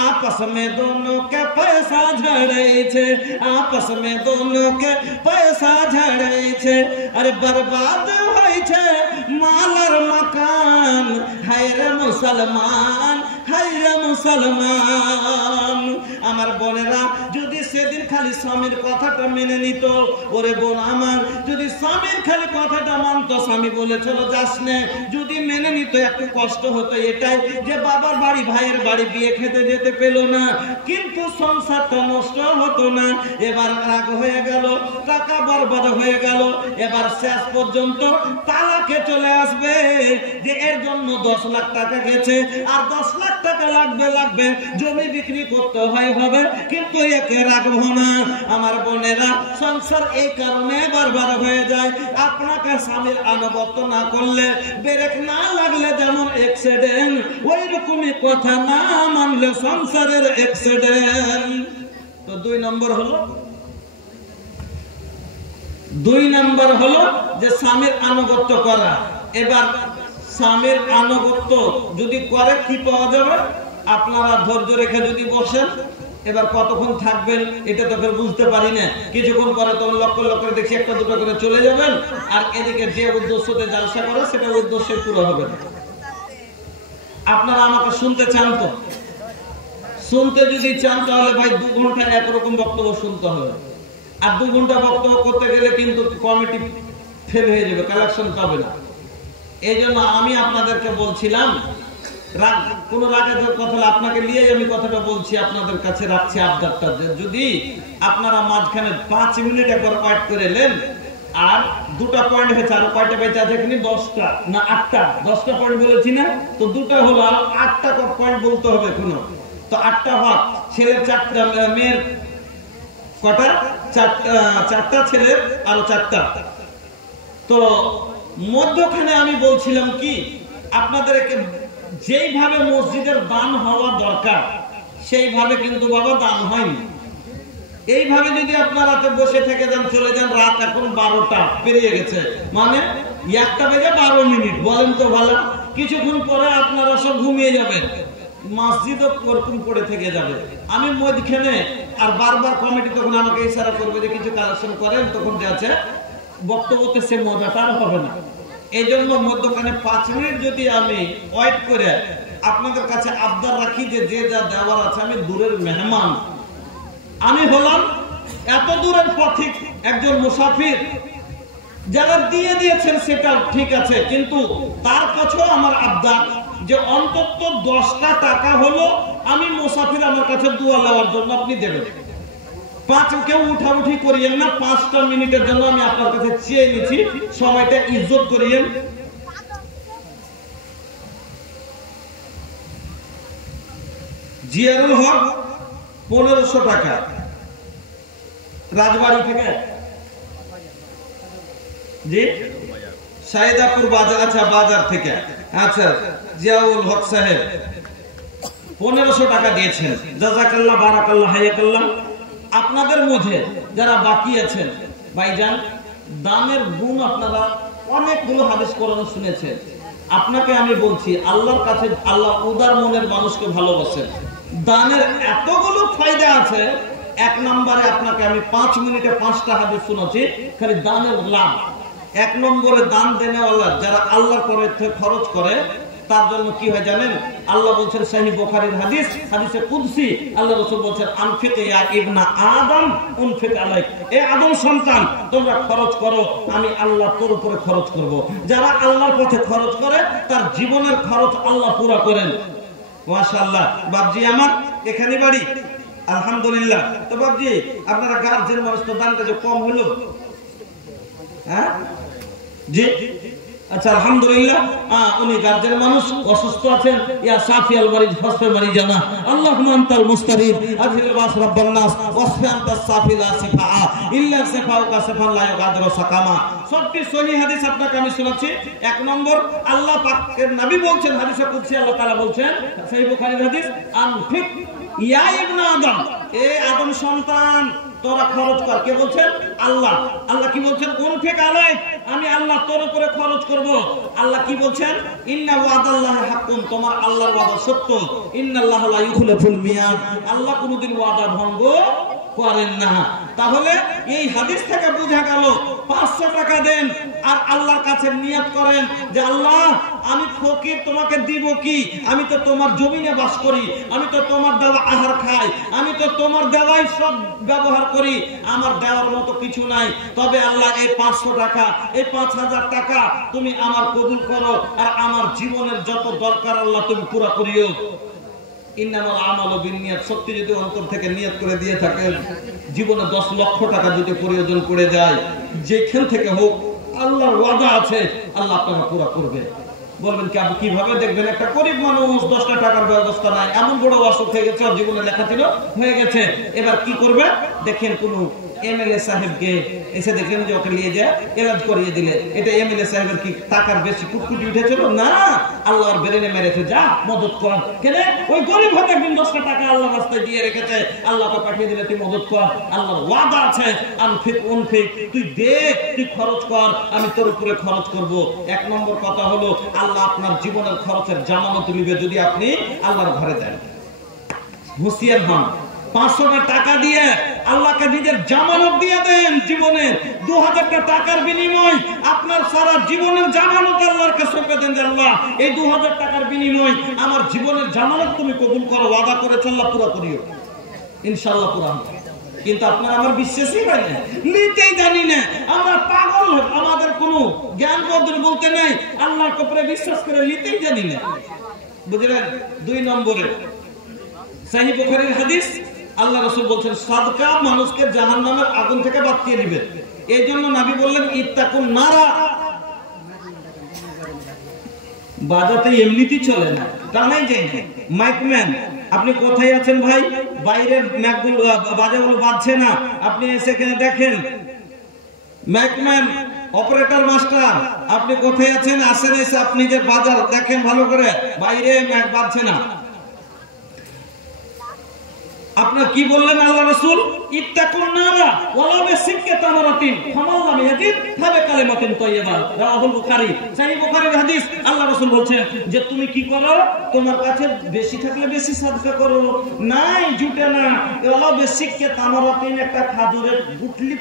आपस में दोनों के पैसा झड़ाई छे, आपस में दोनों के पैसा झड़ाई छे। अरे बर्बाद होई छे माल और मकान, हाय रे मुसलमान, हाय रे मुसलमान। আমার বোনেরা যদি সেদিন খালি স্বামীর কথাটা মেনে নিত, ওরে বোন আমার যদি স্বামীর খালি কথাটা মানতো, স্বামী বলে চলো যাস নে, যদি মেনে নিত একটু কষ্ট হতো এটাই যে বাবার বাড়ি ভাইয়ের বাড়ি বিয়ে খেতে যেতে পেল না, কিন্তু সংসারটা নষ্ট হতো না। এবার রাগ হয়ে গেল, টাকা বরবাদ হয়ে গেল, এবার শেষ পর্যন্ত তালাকে চলে আসবে যে এর জন্য 10 লাখ টাকা গেছে, আর 10 লাখ টাকা লাগবে, জমি বিক্রি করতে হবে, কিন্তু একে রাখবো না। আমার বোনেরা সংসার এই কারণে বরবাদ হয়ে যায়, আপনাকে স্বামীর আনুগত্য না করলে, ব্রেক না লাগলে যেমন অ্যাক্সিডেন্ট, ওই রকমই কথা না মানলে সংসারের অ্যাক্সিডেন্ট। তো 2 নম্বর হলো যে স্বামীর আনুগত্য করা। এবার স্বামীর আনুগত্য যদি করে কি পাওয়া যাবে? আপনারা ধৈর্য রেখে যদি বসেন, এবার কতক্ষণ থাকবেন এটা তো বুঝতে পারি না, কিছুক্ষণ পরে তখন লক্ষ দেখি 1-2 করে চলে যাবেন, আর এদিকে যে উদ্দেশ্যতে জালসা করে সেটা উদ্দেশ্যে পুরো হবে না। আপনারা আমাকে শুনতে চান তো? শুনতে যদি চান তাহলে ভাই 2 ঘন্টা একরকম বক্তব্য শুনতে হবে, আর 2 ঘন্টা বক্তব্য করতে গেলে কিন্তু কমিটি ফেল হয়ে যাবে, কালেকশন পাবে না। এই জন্য আমি আপনাদেরকে বলছিলাম, কোন রাগের কথা আপনাকে নিয়ে আমি কথাটা বলছি, আপনাদের কাছে রাখছি আবদারটা, যদি আপনারা মাঝখানে 5 মিনিট একবার ওয়েট করে নেন, আর দুটা পয়েন্ট হয়েছে, আর কয়টা বেঁচে আছে এখানে? 10টা না 8টা? 10টা পয়েন্ট বলেছি না, তো দুটা হলো, আর 8টা পয়েন্ট বলতে হবে কোনো। তো 8টা ভাগ, ছেলের 4টা, মেয়ের কটা? 4টা, ছেলের আরো 4টা। তো মধ্যখানে আমি বলছিলাম কি, আপনাদেরকে যেইভাবে মসজিদের দান হওয়া দরকার সেইভাবে কিন্তু বাবা দান হয়নি। এইভাবে যদি আপনারা রাতে বসে থেকে যান, চলে যান, রাত এখন 12টা পেরিয়ে গেছে, মানে 1টা বেজে 12 মিনিট, বলেন তো ভালো, কিছুক্ষণ পরে আপনারা সব ঘুমিয়ে যাবেন, মসজিদও ওরকম পড়ে থেকে যাবে। আমি মধ্যখানে আর বারবার কমিটি তখন আমাকে ইশারা করবে যে কিছু কালেকশন করেন, তখন যে আছে বক্তব্যতে সে মজাটা আর হবে না। এই জন্য মধ্যখানে 5 মিনিট যদি আমি ওয়েট করে আপনাদের কাছে আবদার রাখি যে যে যা দেওয়ার আছে, আমি দূরের মেহমান, আমি হলাম এত দূরের পথিক, একজন মুসাফির। যারা দিয়ে দিয়েছেন সেটা ঠিক আছে, কিন্তু তার কাছেও আমার আবদার যে অন্তত 10টা টাকা হলো আমি মুসাফির, আমার কাছে দোয়া নেওয়ার জন্য আপনি দেবেন। 5 কেউ উঠাউঠি করিয়েন না, 5টা মিনিটের জন্য আমি আপনার কাছে চেয়ে নিচ্ছি, সময়টা ইজ্জত করিয়েন। জিয়ারুল হক 1500 টাকা, রাজবাড়ি থেকে। জি, সাইদাপুর বাজার, আচ্ছা বাজার থেকে, আচ্ছা জিয়াউল হক সাহেব 1500 টাকা দিয়েছেন, জাযাকাল্লাহ, বারাকাল্লাহ, হায়াকাল্লাহ। আপনাদের মধ্যে যারা বাকি আছেন ভাইজান, দানের গুণ আপনারা অনেকগুলো হাদিস কোরআন শুনেছেন। আপনাকে আমি বলছি, আল্লাহর কাছে আল্লাহ উদার মনের মানুষকে ভালোবাসেন। দানের এতগুলো ফায়দা আছে। 1 নম্বরে আপনাকে আমি 5 মিনিটে 5টা হাদিস শোনাচ্ছি, খালি দানের লাভ। 1 নম্বরে দান দেনেওয়ালা যারা আল্লাহর করে খরচ করে, তার জন্য কি হয় জানেন? আল্লাহ বলছেন সহিহ বুখারীর হাদিস, হাদিসে কুদসি, আল্লাহ রাসূল বলছেন আনফিক ইয়া ইবনা আদম উনফিক আলাইক, এ আদম সন্তান তোমরা খরচ করো, আমি আল্লাহ তোর উপরে খরচ করব। যারা আল্লাহর পথে খরচ করে তার জীবনের খরচ আল্লাহ পুরো করেন। মাশাআল্লাহ। বাপজি আমার এখানে বাড়ি, আলহামদুলিল্লাহ। তো বাপজি আপনারা গার্জেন মানুষ, তো দানটা যে কম হলো, হ্যাঁ জি, আচ্ছা আলহামদুলিল্লাহ। উনি গার্জেন মানুষ, অসুস্থ আছেন। ইয়া সাফিয়াল মারিজ ফাসফির মারিজানা, আল্লাহুম্মা আনতাল মুস্তারিদ আযহিল বাস রাব্বান নাস ওয়াসফি আনতাস সাফি লা সিফা ইল্লা সিফাউকা সিফান লা ইউগাদিরু সাকামা। সবটি সহিহ হাদিস আপনাকে আমি শোনাচ্ছি। 1 নম্বর, আল্লাহ পাকের নবী বলছেন, হাদিসে কুদসি আল্লাহ তাআলা বলছেন, সহিহ বুখারীর হাদিস, আনফিক ইয়া ইবনা আদম, এ আদম সন্তান তোরা খরচ কর। কে বলছেন? আল্লাহ। আল্লাহ কি বলছেন? উনফিক আলাইক, আমি আল্লাহ তোর উপরে খরচ করব। আল্লাহ কি বলছেন? ইন্না ওয়াদাল্লাহি হাক্কুন, তোমার আল্লাহর ওয়াদা সত্য। ইন্নাল্লাহা লা ইউখলিফুল মিয়াদ, আল্লাহ কোনদিন ওয়াদা ভঙ্গ করেন না। তাহলে এই হাদিস থেকে বোঝা গেল 500 টাকা দেন আর আল্লাহর কাছে নিয়ত করেন যে আল্লাহ আমি ফকির, তোমাকে দিব কি? আমি তো তোমার জমিনে বাস করি, আমি তো তোমার দেওয়া আহার খাই, আমি তো তোমার দেওয়াই সব ব্যবহার করি, আমার দেওয়ার মতো কিছু নাই। তবে আল্লাহ এই 500 টাকা, এই 5000 টাকা তুমি আমার কবুল করো, আর আমার জীবনের যত দরকার আল্লাহ তুমি পুরো করিও। ইন্নামাল আমালু বিন্নিয়াত, সত্যি যদি অন্তর থেকে নিয়ত করে দিয়ে থাকেন, জীবনে 10 লক্ষ টাকা যদি প্রয়োজন পড়ে যায়, যেখান থেকে হোক, আল্লাহর ওয়াদা আছে আল্লাহ আপনাকে পুরো করবে। বলবেন কি আপনি কিভাবে দেখবেন? একটা গরিব মানুষ, 10টা টাকার ব্যবস্থা নাই, এমন বড় অসুখ হয়ে গেছে, ওর জীবনে লেখা ছিল হয়ে গেছে, এবার কি করবে? দেখেন কোন এমএলএ সাহেবকে এসে দেখলেন যে ওকে নিয়ে যায় এলাজ করিয়ে দিলে, এটা এমএলএ সাহেবের কি টাকার বেশি কুটকুটি উঠেছিল? না, আল্লাহর বেরেনে মেরেছে, যা মদত কর। কেন? ওই গরিব হতে একদিন 10টা টাকা আল্লাহ রাস্তায় দিয়ে রেখেছে, আল্লাহকে পাঠিয়ে দিলে তুই মদত কর। আল্লাহর ওয়াদা আছে আনফিক উনফিক, তুই দে, তুই খরচ কর, আমি তোর উপরে খরচ করব। 1 নম্বর কথা হলো আল্লাহ আপনার জীবনের খরচের জামানত নিবে যদি আপনি আল্লাহর ঘরে যান। হুঁশিয়ার হন। 500 টাকা দিয়ে আল্লাহকে নিজের জামানত দিয়ে দেন। জীবনে 2000 টাকার বিনিময় আপনার সারা জীবনের জামানত আল্লাহকে সঁপে দেন যে আল্লাহ এই 2000 টাকার বিনিময় আমার জীবনের জামানত তুমি কবুল করো, ওয়াদা করেছ আল্লাহ পুরো করিও, ইনশাআল্লাহ পুরো হবে। কিন্তু আপনারা আমার বিশ্বাসই হয় না, নিতেই জানি না, আমরা পাগল, আমাদের কোনো জ্ঞান পদ্ধতি বলতে নেই, আল্লাহর উপরে বিশ্বাস করে নিতেই জানি না, বুঝলেন? 2 নম্বরে সহিহ বুখারীর হাদিস, আল্লাহ রাসূল বলছেন সাদকা মানুষকে জাহান্নামের আগুন থেকে বাঁচিয়ে দিবে। এই জন্য নবী বললেন ইত্তাকুন নারা। বাজাতে এমনিতেই চলে না, টানাই যায় না। মাইকম্যান আপনি কোথায় আছেন ভাই? বাইরের ম্যাকগুলো বাজাগুলো বাজছে না, আপনি সেখানে দেখেন। মাইকম্যান অপারেটর মাস্টার আপনি কোথায় আছেন? আসেন, এসে আপনি যে বাজার দেখেন ভালো করে, বাইরে ম্যাক বাজছে না। আপনার কি বললেন আল্লাহ রাসূল? ইত্তাকুন নারা ওয়ালা বিসিক্কা তামারাতিন ফামান লাম ইয়াজিদ ফাবিকালিমাতিন তাইয়্যিবা। রাওয়াহুল বুখারী, সহিহ বুখারীর হাদিস। আল্লাহ রাসূল বলছেন যে তুমি কি করো, তোমার কাছে বেশি থাকলে বেশি সাদকা করো, নাই জুটে না, ওয়ালা বিসিক্কা তামারাতিন একটা খাজুরের গুটলি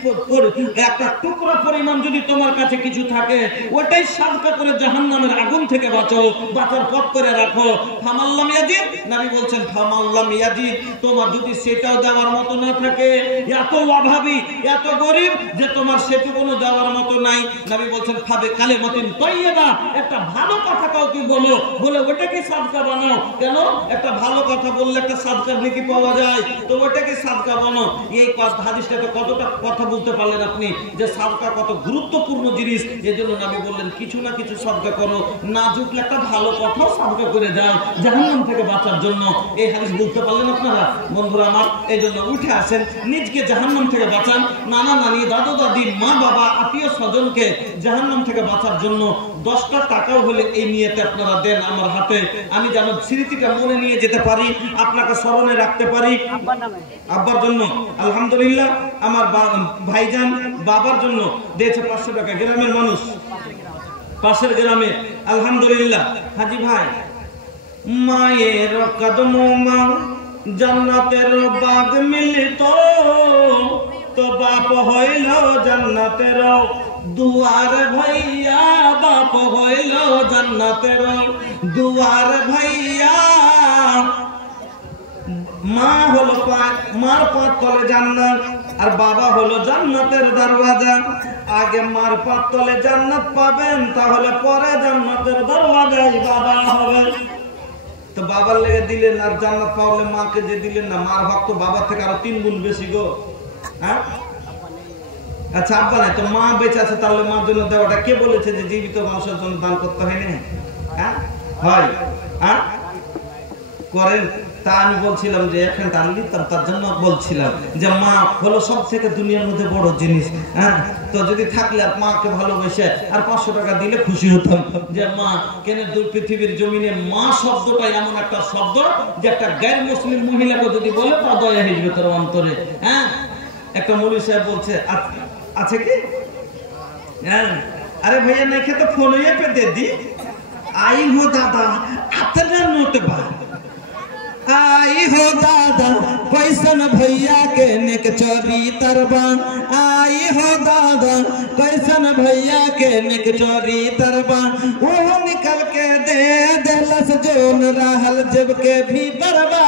একটা টুকরা পরিমাণ যদি তোমার কাছে কিছু থাকে, ওটাই সাদকা করে জাহান্নামের আগুন থেকে বাঁচাও, বাঁচার পথ করে রাখো। ফামান লাম ইয়াজিদ, নবী বলছেন ফামান লাম ইয়াজিদ, তোমার যদি সেটাও দেওয়ার মতো না থাকে, এত অভাবী এত গরিব যে তোমার সেটুকুনো দেওয়ার মতো নাই, নবী বলছেন খাবে কালিমাতিন তাইয়্যিবা, একটা ভালো কথা কাউকে বলো, বলে ওটাকে সাদকা বানাও। কেন? একটা ভালো কথা বললে একটা সাদকার নেকি পাওয়া যায়, তো ওটাকে সাদকা বানাও। এই হাদিসটাতে কতটা কথা বলতে পারলেন আপনি যে সাদকা কত গুরুত্বপূর্ণ জিনিস। এজন্য নবী বললেন কিছু না কিছু সাদকা করো, না জুটলে একটা ভালো কথাও সাদকা করে দাও জাহান্নাম থেকে বাঁচার জন্য। এই হাদিস বলতে পারলেন আপনারা বন্ধুরা আমার? এই জন্য উঠে আসেন, নিজকে জাহান্নাম থেকে বাঁচান। নানা নানি, দাদু দাদি, মা বাবা, আত্মীয় স্বজনকে জাহান্নাম থেকে বাঁচার জন্য 10টা টাকাও হলে এই নিয়তে আপনারা দেন আমার হাতে, আমি যেন স্মৃতিটা মনে নিয়ে যেতে পারি, আপনাকে স্মরণে রাখতে পারি। আব্বার জন্য আলহামদুলিল্লাহ, আমার ভাইজান বাবার জন্য দিয়েছে 500 টাকা, গ্রামের মানুষ, পাশের গ্রামে আলহামদুলিল্লাহ। হাজি ভাই, মায়ের কদম জান্নাতের বাগ মিলিত, তো বাপ হইল জান্নাতের দুয়ার ভাইয়া, বাপ হইল জান্নাতের দুয়ার ভাইয়া। মা হলো মার পাঁচ তলে জান্নাত, আর বাবা হলো জান্নাতের দরওয়াজা। আগে মার পাঁচ তলে জান্নাত পাবেন, তাহলে পরে জান্নাতের দরওয়াজায় বাবা হবে। তো বাবার লেগে দিলেন, আর জান্নাত পাওয়ালে মাকে যে দিলেন না, মার হক তো বাবার থেকে আরো 3 গুণ বেশি গো। হ্যাঁ, আচ্ছা আব্বা নাই তো মা বেঁচে আছে, তাহলে মার জন্য দেওয়াটা কে বলেছে যে জীবিত মানুষের জন্য দান করতে হয় না? হ্যাঁ হয়, হ্যাঁ করেন। তা আমি বলছিলাম যে এখন দান দিতাম, তার জন্য বলছিলাম যে মা হলো সব থেকে দুনিয়ার মধ্যে বড় জিনিস। হ্যাঁ, তো যদি থাকলে আর মাকে ভালোবেসে আর 500 টাকা দিলে খুশি হতাম। যে মা কেন পৃথিবীর জমিনে মা শব্দটা এমন একটা শব্দ যে একটা গ্যার মুসলিম মহিলাকে যদি বলে তা দয়া হয়ে যাবে তোর অন্তরে। হ্যাঁ, একটা মৌলভী সাহেব বলছে আছে কি? হ্যাঁ, আরে भैया नहीं खे तो फोन ये पे दे दी। आई हो दादा अतना नोट बा, आई हो दादा कैसन भैया के नेक चोरी तरबा, आई हो दादा कैसन भैया के नेक चोरी तरबा। वो निकल के दे देलस जोन रहल जब के भीतर बा,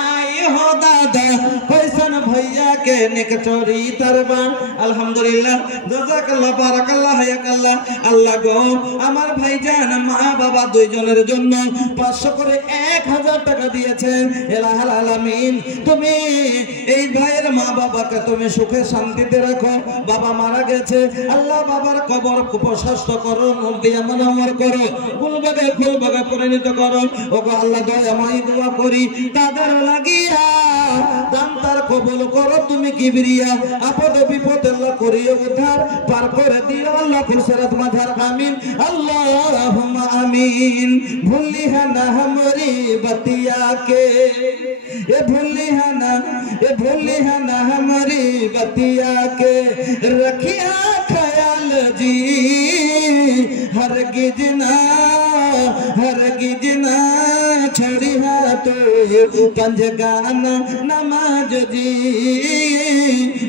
आई हो दादा कैसन भैया के नेक चोरी तरबा। আলহামদুলিল্লাহ, জাযাকাল্লাহ, বারাকাল্লাহ, হায়াকাল্লাহ। আল্লাহ গো আমার ভাইজান মা বাবা দুইজনের জন্য 500 করে 1000 টাকা দিয়েছেন। ইলাহুল আলামিন, তুমি এই ভাইয়ের মা বাবাকে তুমি সুখে শান্তিতে রাখো। বাবা মারা গেছে, আল্লাহ বাবার কবর প্রশস্ত করো, নূর দিয়ে মুনাওয়ার করো, গুলবাগে ফুলবাগে পরিণত করো। ওগো আল্লাহ দয়াময় দোয়া করি তাদের লাগিয়া দান তার কবুল করো তুমি কিবরিয়া। আপদ বিপদ আল্লাহ করিও উদ্ধার, পার করে দিও আল্লাহ ফুরসরাত মাঝার। আমিন আল্লাহুম্মা আমিন। ভুলিহা না हमरी बतिया के, ये भूलिहा ना हमारी बतिया के, रखिया ख्याल जी हरगिज ना छोड़िया तो पंजगाना नमाज जी।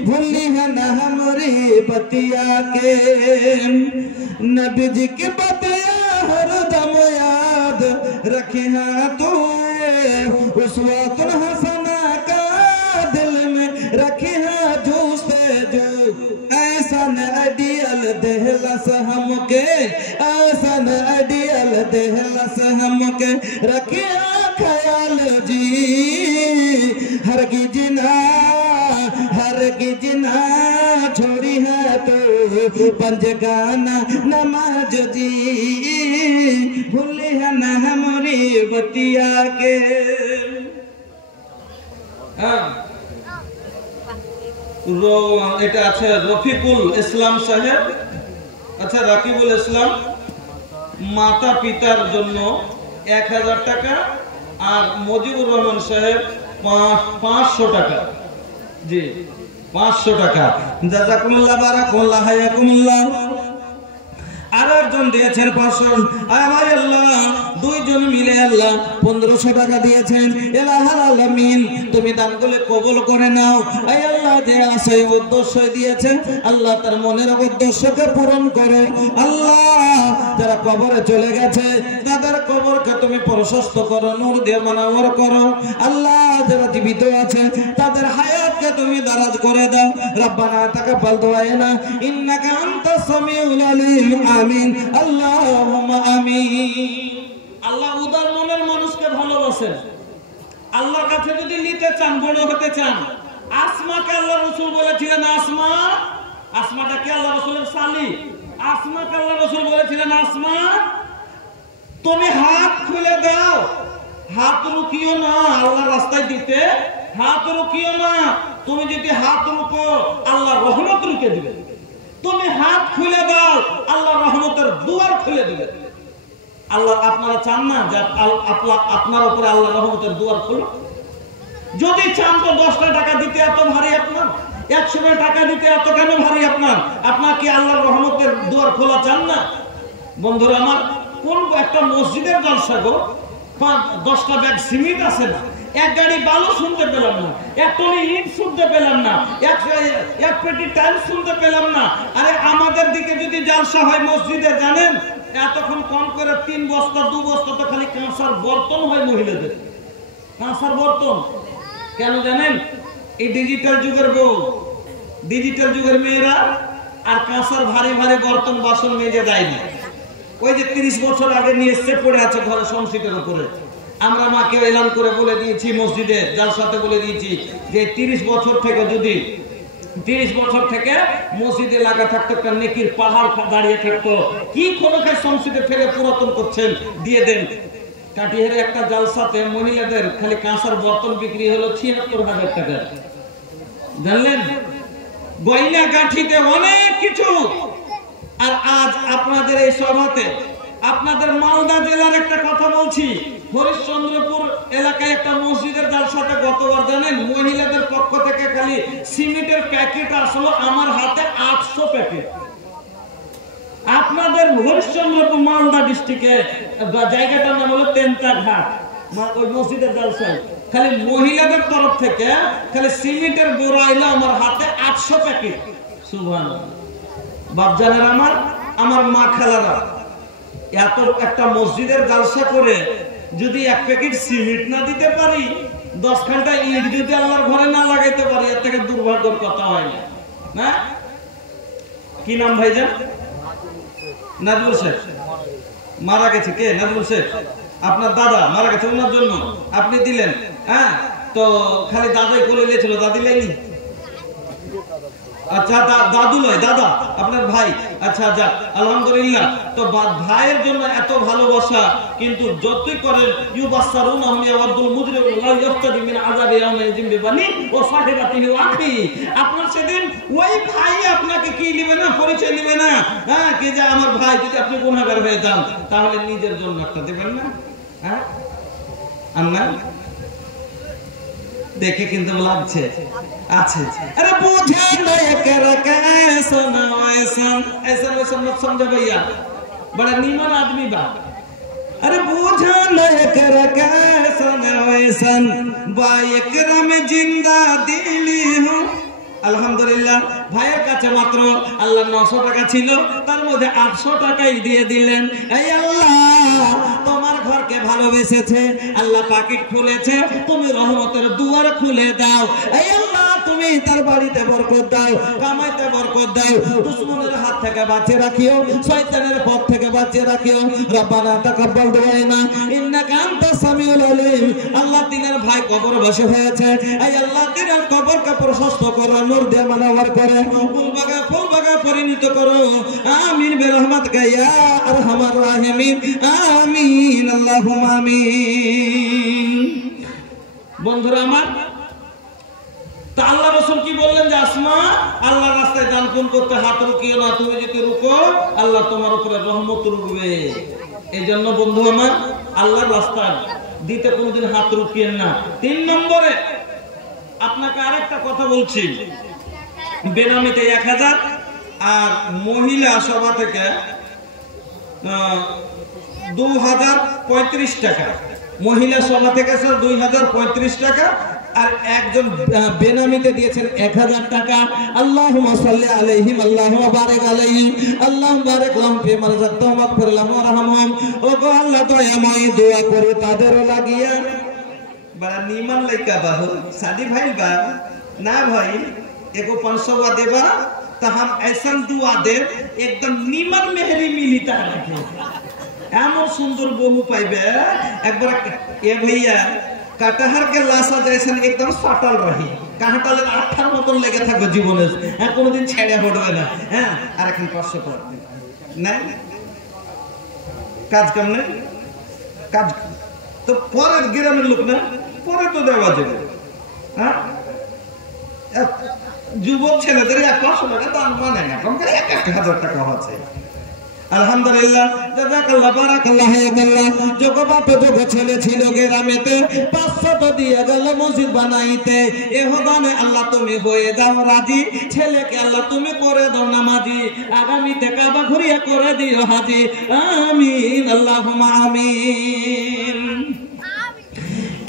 भूलिहा ना हमारी बतिया के, नबी जी की बतिया हरदम याद रखिया तो, उस वक्त हसना का दिल में रखिया जो से जो। ऐसा न अडियल देहलस हमके, ऐसा न अडियल देहलस हमके, रखिया ख्याल जी हरगिज ना हरगिज ना छोड़ी है तो पंजगाना नमाज जी भूले है ना हमारी बतिया के। এটা আছে রফিকুল ইসলাম সাহেব, আচ্ছা রাকিবুল ইসলাম, মাতা পিতার জন্য 1000 টাকা, আর মজিবুর রহমান সাহেব 500 টাকা। জি 500 টাকা। জাযাকুমুল্লাহ বারাকাল্লাহ হায়াকুমুল্লাহ। আর একজন দিয়েছেন 500। আমার আল্লাহ দুইজন মিলে আল্লাহ 1500 টাকা দিয়েছেন। ইলাহুল আলামিন তুমি দানগুলো কবুল করে নাও। আয় আল্লাহ যে আশা উদ্দেশ্য দিয়েছেন আল্লাহ তার মনের উদ্দেশ্যকে পূরণ করো। আল্লাহ যারা কবরে চলে গেছে তাদের কবরকে তুমি প্রশস্ত করো, নূর দিয়ে মানওয়ার করো। আল্লাহ যারা জীবিত আছে তাদের হায়াতকে তুমি দারাজ করে দাও। রব্বানা তাকাব্বাল দুআনা ইন্নাকা আনতাস সামিউল আলিম। আমিন আল্লাহুম্মা আমিন। আল্লাহ উদার মনের মানুষকে ভালোবাসেন। আল্লাহর কাছে যদি নিতে চান, বড় হতে চান, আসমাকে আল্লাহ রাসূল বলেছিলেন আসমা, আসমাটা কি আল্লাহ রাসূলের শালি? আসমাকে আল্লাহ রাসূল বলেছিলেন আসমা তুমি হাত খুলে দাও, হাত রুকিও না আল্লাহর রাস্তায় দিতে, হাত রুকিও না। তুমি যদি হাত রুকো আল্লাহ রহমত রুকে দিবে। তুমি হাত খুলে দাও আল্লাহ রহমতের দুয়ার খুলে দিবে। আল্লাহ আপনারা চান না যে আপনার উপরে আল্লাহ রহমতের দুয়ার খুলো? যদি চান তো 10টা টাকা দিতে এত ভারী আপনার, 100 টাকা দিতে এত কেন ভারী আপনার? আপনার কি আল্লাহর রহমতের দুয়ার খোলা চান না? বন্ধুরা আমার, কোন একটা মসজিদের জলসা গো, 10টা ব্যাগ সিমেন্ট আছে না, এক গাড়ি বালু শুনতে পেলাম না, এক টনি ইট শুনতে পেলাম না, এক পেটি টাইল শুনতে পেলাম না। আরে আমাদের দিকে যদি জলসা হয় মসজিদে, জানেন এতক্ষণ কম করে 3 বস্তা 2 বস্তা তো খালি কাঁসার বর্তন হয় মহিলাদের। কাঁসার বর্তন কেন জানেন? এই ডিজিটাল যুগের বউ, ডিজিটাল যুগের মেয়েরা আর কাঁসার ভারী ভারী বর্তন বাসন মেজে দেয় না। ওই যে 30 বছর আগে নিয়ে এসে পড়ে আছে ঘরে সংসিটের উপরে। আমরা মাকে এলান করে বলে দিয়েছি, মসজিদে যার সাথে বলে দিয়েছি যে 30 বছর থেকে যদি 30 বছর থেকে মসজিদে লাগা থাকতো একটা নেকির পাহাড় দাঁড়িয়ে থাকতো, কি খোলকে সংসদে ফেলে পুরাতন করছেন, দিয়ে দেন। কাটিহারে একটা জালসাতে মহিলাদের খালি কাঁসার বর্তন বিক্রি হলো ৭৬,০০০ টাকা। জানলেন? গয়না গাঠিতে অনেক কিছু। আর আজ আপনাদের এই সভাতে আপনাদের মালদা জেলার একটা কথা বলছি, হরিশ্চন্দ্রপুর এলাকায় একটা মসজিদের জালসাতে গতবার জানেন মহিলাদের পক্ষ থেকে খালি সিমেন্টের প্যাকেট আসলো আমার হাতে 800 প্যাকেট। আপনাদের হরিশ্চন্দ্রপুর মালদা ডিস্ট্রিক্টে জায়গাটার নাম হলো তেন্তাঘাট, ওই মসজিদের জালসায় খালি মহিলাদের তরফ থেকে খালি সিমেন্টের গোড়া এলো আমার হাতে 800 প্যাকেট। সুবহানাল্লাহ। বাপজানেরা আমার মা খালারা, এত একটা মসজিদের জালসা করে যদি 1 প্যাকেট সিমেন্ট না দিতে পারি, 10 ঘন্টা ইট যদি আল্লাহর ঘরে না লাগাইতে পারি, এর থেকে দুর্ভাগ্যের কথা হয় না। কি নাম ভাইজান? নাজমুল শেখ মারা গেছে। কে? নাজমুল শেখ আপনার দাদা মারা গেছে, ওনার জন্য আপনি দিলেন। হ্যাঁ, তো খালি দাদাই করে নিয়েছিল, দাদি লাইনি। আচ্ছা দাদু নয়, দাদা আপনার ভাই। আচ্ছা যাক, আলহামদুলিল্লাহ। তো ভাইয়ের জন্য এত ভালোবাসা, কিন্তু যতই করেন ইউবাসসারুনাহুম ইয়াওয়াদুল মুজরিমু লা ইয়াফতাদি মিন আযাবি ইয়াউমিন বিবানি ওয়া সাহিবাতিহি ওয়া আখি। আপনার সেদিন ওই ভাই আপনাকে কি নেবে না, পরিচয় নেবে না। হ্যাঁ, কি যে আমার ভাই, যদি আপনি গুনাহগার হয়ে যান তাহলে নিজের জন্য একটা দেবেন না? হ্যাঁ, আম্মা দেখে কিন্তু লাগছে আছে। আরে বুঝে না একরা कैसा ना ऐसा ऐसा वैसा मत समझो भैया, बड़ा नीमन आदमी बा। अरे बुझे ना एकरा कैसा ना ऐसा बा एकरा में जिंदा दिली हूं। আলহামদুলিল্লাহ, ভাইয়ের কাছে মাত্র আল্লাহ 900 টাকা ছিল, তার মধ্যে 800 টাকাই দিয়ে দিলেন। এই আল্লাহ তোমার ঘরকে ভালোবেসেছে, আল্লাহ পাকিট খুলেছে, তুমি রহমতের দুয়ার খুলে দাও। এই আল্লাহ তুমি আলামিন তার বাড়িতে বরকত দাও, কামাইতে বরকত দাও, দুশমনের হাত থেকে বাঁচিয়ে রাখিও, শয়তানের পথ থেকে বাঁচিয়ে রাখিও। রব্বানা তাকাব্বাল দুআনা ইন্নাকা আনতাস সামিউল আলিম। আল্লাহ তিনার ভাই কবর বসে হয়েছে, এই আল্লাহ তিনার কবরকে প্রশস্ত করো, নূর দিয়ে মানওয়ার করো, ফুল বাগা পরিণত করো। আমিন বিরহমাতিকা ইয়া আরহামার রাহিমিন। আমিন আল্লাহুম্মা আমিন। বন্ধুরা আমার, তা আল্লাহ রাসূল কি বললেন যে আসমা আল্লাহর রাস্তায় দান পুণ্য করতে হাত রুকিও না, তুমি যদি রুকো আল্লাহ তোমার উপরে রহমত রুকবে। এই জন্য বন্ধু আমার, আল্লাহর রাস্তায় দিতে কোনোদিন হাত রুকিয়েন না। 3 নম্বরে আপনাকে আরেকটা কথা বলছি, বেনামিতে 1000 আর মহিলা সভা থেকে 2035 টাকা, মহিলা সভা থেকে স্যার 2035 টাকা, আর একজন বেনামিতে দিয়েছেন 1000 টাকা। আল্লাহুম্মা সাল্লি আলাইহিম আল্লাহুম্মা বারিক আলাইহিম আল্লাহুম্মা বারিক লাহুম ফি মা রাযাকতাহুম ওয়াগফির লাহুম ওয়ারহামহুম। ওগো আল্লাহ দয়াময়, দোয়া করে তাদেরও লাগিয়া बड़ा नीमन लड़का बाहु शादी भाई बा ना भाई एगो 500 वा देबा तो हम ऐसा दुआ दे एकदम नीमन मेहरी मिली तारा के एमन सुंदर बहु पाइबे। एक बार ए भैया কাটাহার के लाशा जैसन एकदम सटल रही, কাঁটালের আঠার মতন লেগে থাকবে জীবনে, কোনোদিন ছেড়ে পড়বে না। হ্যাঁ, আর এখন 500 টাকা না কাজ কাম নেই, কাজ তো পরের গ্রামের লোক না, পরে তো দেওয়া যাবে। হ্যাঁ, যুবক ছেলেদের 500 টাকা দাম মানে না, কম করে 1000 টাকা হচ্ছে। আলহামদুলিল্লাহ, জাযাকাল্লাহ, বারাকাল্লাহ, হায়াকাল্লাহ। যোগ বাপ যোগ ছেলে ছিল গ্রামেতে, 500 তো দিয়ে গেল মসজিদ বানাইতে। এহদানে আল্লাহ তুমি হয়ে যাও রাজি, ছেলেকে আল্লাহ তুমি করে দাও নামাজি, আগামীতে কাবা ঘুরিয়ে করে দিও হাজি। আমিন আল্লাহুম্মা আমিন।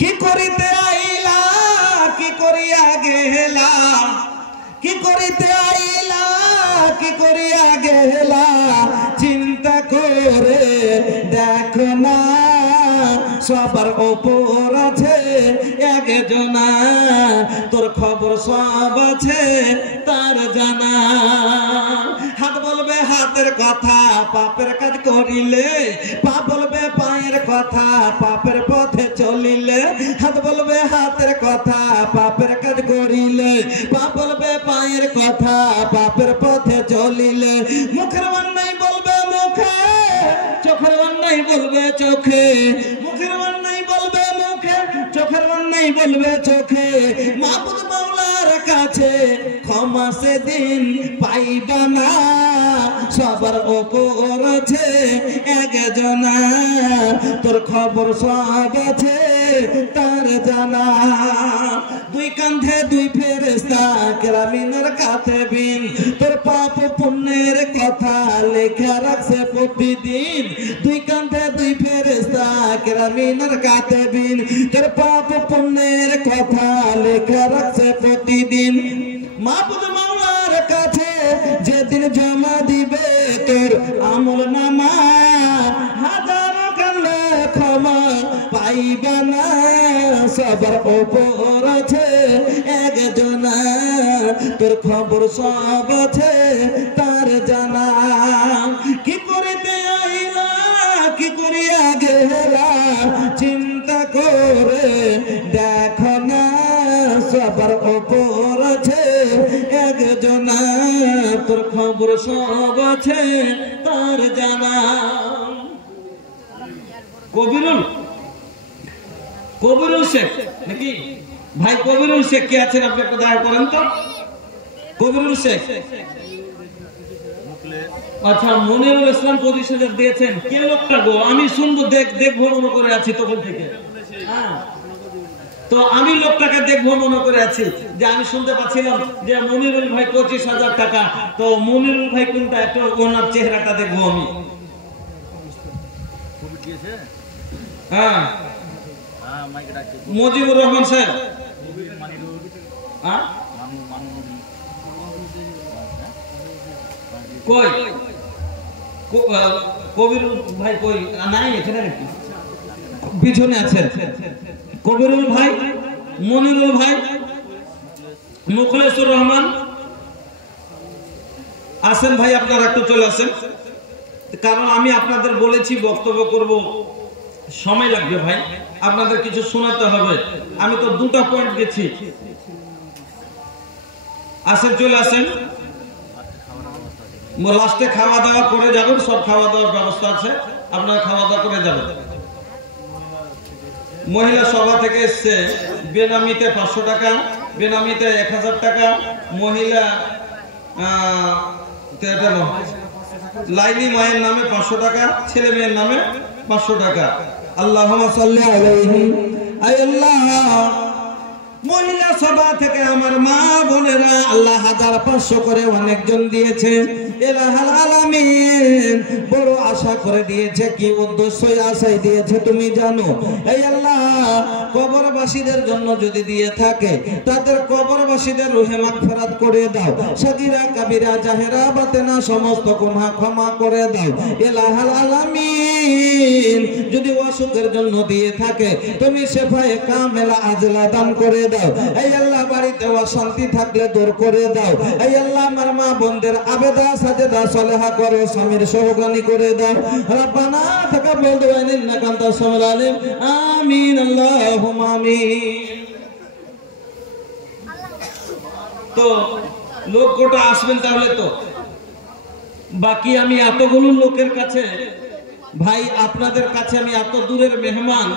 কি করিতে আইলা, কি করিয়া গেলা, কি করিতে আইলা, কি করিয়া গেলা, চিন্তা করে দেখো না সবার ওপর আছে একজনা, তোর খবর সব আছে তার জানা। হাত বলবে হাতের কথা, পাপের কাজ করিলে, পা বলবে পায়ের কথা, পাপের পথে চলিলে। হাত বলবে হাতের কথা, পাপের কাজ করিলে, পা বলবে পায়ের কথা, পাপের পথে চলিলে। মুখের অন্যায় বলবে মুখে, চোখের অন্যায় বলবে চোখে, মুখের অন্যায় বলবে মুখে, চোখের অন্যায় বলবে চোখে। মাবুদ মাওলার কাছে ক্ষমা সেদিন পাইবা না, সবার ওপর আছে একজনা, তোর খবর সব আছে তার জানা। দুই কাঁধে দুই ফেরেশতা কেরামিনের কাতেবিন, তোর পাপ পুণ্যের কথা লেখা রাখছে প্রতিদিন। দুই কাঁধে দুই ফেরেশতা কেরামিনের কাতেবিন, তোর পাপ পুণ্যের কথা লেখা রাখছে প্রতিদিন। মাবুদ মাওলার কাছে যেদিন জমা দিবে তোর আমল নামা, হাজারো কালে ক্ষমা পাইবা না, সবার ওপর আছে একজনা, তোর খবর সব আছে তার জানা। কি করিতে আইলা, কি করিয়া গেলা, চিন্তা করে দেখো না সবার ওপর আছে একজনা, তোর খবর সব আছে তার জানা। কবিরুল শেখ নাকি ভাই? কবিরুল শেখ কে আছেন আপনি একটু দয়া করেন তো। কবিরুল শেখ, আচ্ছা মনিরুল ইসলাম 25,000 দিয়েছেন। কে লোকটা গো? আমি শুনবো, দেখবো মনে করে আছি তখন থেকে। হ্যাঁ, তো আমি লোকটাকে দেখবো মনে করে আছি, যে আমি শুনতে পাচ্ছিলাম যে মনিরুল ভাই 25,000 টাকা। তো মনিরুল ভাই কোনটা, একটু ওনার চেহারাটা দেখবো আমি। হ্যাঁ, মুজিবুর রহমান সাহেব, কই কবিরুল ভাই কই? নাই এখানে নাকি পিছনে আছেন। কবিরুল ভাই, মনিরুল ভাই, মুখলেসুর রহমান আসেন ভাই, আপনারা একটু চলে আসেন, কারণ আমি আপনাদের বলেছি বক্তব্য করব, সময় লাগবে ভাই, আপনাদের কিছু শোনাতে হবে। আমি তো দুটো পয়েন্ট গেছি। আসেন, চলে আসেন। লাস্টে খাওয়া দাওয়া করে যাবেন, সব খাওয়া দাওয়ার ব্যবস্থা আছে, আপনারা খাওয়া দাওয়া করে যাবেন। মহিলা সভা থেকে এসছে, বেনামিতে 500 টাকা, বেনামিতে 1000 টাকা, মহিলা লাইলি মায়ের নামে 500 টাকা, ছেলে মেয়ের নামে 500 টাকা। আল্লাহুম্মা সাল্লি আলাইহি। আয় আল্লাহ, মহিলা সভা থেকে আমার মা বোনেরা আল্লাহ 1500 করে অনেকজন দিয়েছে। ইলাহুল আলামিন বড় আশা করে দিয়েছে, কি উদ্দেশ্যই আশাই দিয়েছে তুমি জানো। এই আল্লাহ, কবরবাসীদের জন্য যদি দিয়ে থাকে, তাদের কবরবাসীদের রুহে মাগফিরাত করে দাও, সাগীরা কাবীরা জাহেরা বাতেনা সমস্ত গুনাহ ক্ষমা করে দাও। ইলাহুল আলামিন যদি অসুখের জন্য দিয়ে থাকে, তুমি শেফায়ে কামেলা আজলা দান করে দাও। এই আল্লাহ, বাড়িতে অশান্তি থাকলে দূর করে দাও। এই আল্লাহ, আমার মা বোনদের আবেদা সাজেদা সালেহা করো, স্বামীর সহগানী করে দাও। রব্বানা তাকাব্বাল দুআ ইন্নাকা আনতাস সামিউল আলিম। আমিন, আল্লাহুম্মা আমিন। তো লোক কোটা আসবেন তাহলে তো। বাকি আমি এতগুলো লোকের কাছে ভাই, আপনাদের কাছে আমি এত দূরের মেহমান,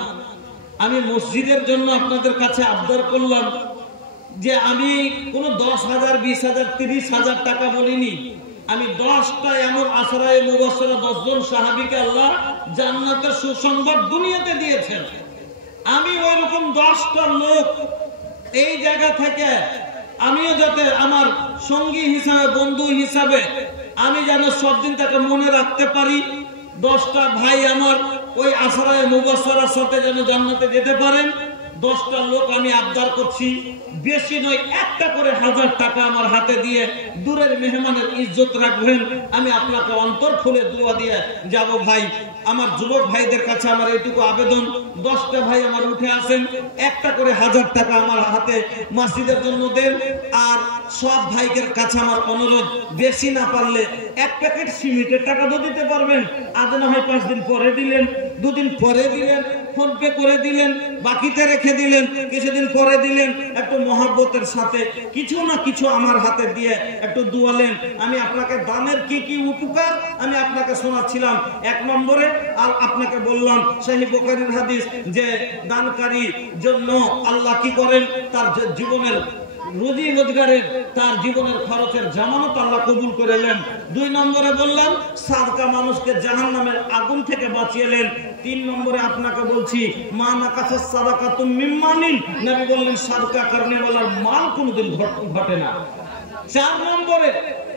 আমি মসজিদের জন্য আপনাদের কাছে আবদার করলাম যে আমি কোনো 10,000, 20,000, 30,000 টাকা বলিনি। আমি 10টা এমন আসরায়ে মুবাশশারা 10 জন সাহাবীকে আল্লাহ জান্নাতের সুসংবাদ দুনিয়াতে দিয়েছেন। আমি ওইরকম 10টা লোক এই জায়গা থেকে আমিও যাতে আমার সঙ্গী হিসাবে, বন্ধু হিসাবে আমি যেন সব দিন তাকে মনে রাখতে পারি। 10টা ভাই আমার ওই আসরায়ে মুবাশশারার সাথে যেন জান্নাতে যেতে পারেন। 10টা লোক আমি আবদার করছি, বেশি নয়, একটা করে 1000 টাকা আমার হাতে দিয়ে দূরের মেহমানের ইজ্জত রাখবেন। আমি আপনাকে অন্তর খুলে দোয়া দিয়ে যাব ভাই। আমার যুবক ভাইদের কাছে আমার এইটুকু আবেদন, 10টা ভাই আমার উঠে আসেন, একটা করে 1000 টাকা আমার হাতে মসজিদের জন্য দেন। আর সব ভাইদের কাছে আমার অনুরোধ, বেশি না পারলে 1 প্যাকেট সিমেন্টের টাকা তো দিতে পারবেন, আজ না হয় 5 দিন পরে দিলেন, 2 দিন পরে দিলেন, ফোন পে করে দিলেন, বাকিতে রেখে দিলেন, কিছুদিন পরে দিলেন, একটু মহব্বতের সাথে কিছু না কিছু আমার হাতে দিয়ে একটু দুয়ালেন। আমি আপনাকে দানের কি কি উপকার আমি আপনাকে শোনাচ্ছিলাম। 1 নম্বরে আপনাকে বললাম সহিহ বুখারীর হাদিস, যে দানকারী জন্য আল্লাহ কি করেন, তার জীবনের রুজি রোজগারের, তার জীবনের খরচের জামানত আল্লাহ কবুল করে নেন। 2 নম্বরে বললাম সাদকা মানুষকে জাহান্নামের আগুন থেকে বাঁচিয়েলেন। 3 নম্বরে আপনাকে বলছি মা নাকাসাস সাদাকাতুম মিন মালিন, নবী বললেন সাদকা করনেওয়ালার মাল কোনোদিন ঘটে না। 4 নম্বরে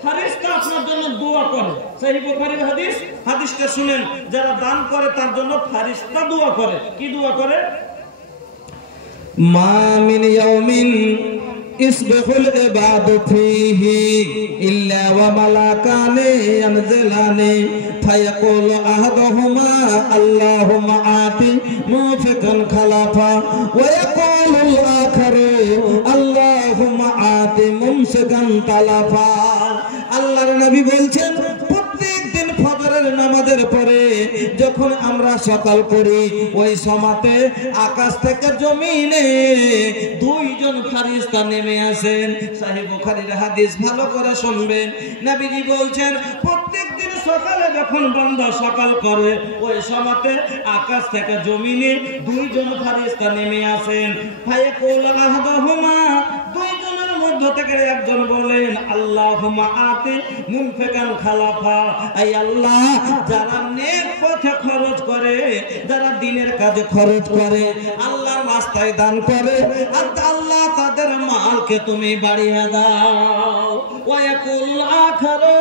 ফেরেশতা আপনার জন্য দোয়া করে। সহিহ বুখারীর হাদিস, হাদিসটা শুনেন, যারা দান করে তার জন্য ফেরেশতা দোয়া করে। কি দোয়া করে? মা মিন ইয়াউমিন ইসবাহুল ইবাদু ফীহি ইল্লা ওয়া মালাকানি ইয়ানজিলানি ফায়াকুলু আহাদুহুমা আল্লাহুম্মা আতি মুনফিকান খালাফা ওয়া ইয়াকুলুল আখারু আল্লাহুম্মা আতি মুমসিকান তালাফা। আল্লাহর নবী বলছেন, প্রত্যেকদিন ফজরের নামাজের পরে যখন আমরা সকাল করি, ওই সময়তে আকাশ থেকে জমিনে 2 জন ফেরেশতা নেমে আসেন। সহিহ বুখারীর হাদিস, ভালো করে শুনবেন। নবীজি বলছেন, প্রত্যেকদিন সকালে যখন বান্দা সকাল করে, ওই সময়তে আকাশ থেকে জমিনে 2 জন ফেরেশতা নেমে আসেন। ফায়াকুল আহাদুহুমা, 2 জনের মধ্য থেকে একজন বলেন আল্লাহুম্মা আতি মুনফিকান খালাফা, এই আল্লাহ, যারা নেক পথে খরচ করে, যারা দ্বীনের কাজে খরচ করে, আল্লাহর রাস্তায় দান করে, আর আল্লাহ তাদের মালকে তুমি বাড়িয়ে দাও। ওয়ায়াকুল আখারু,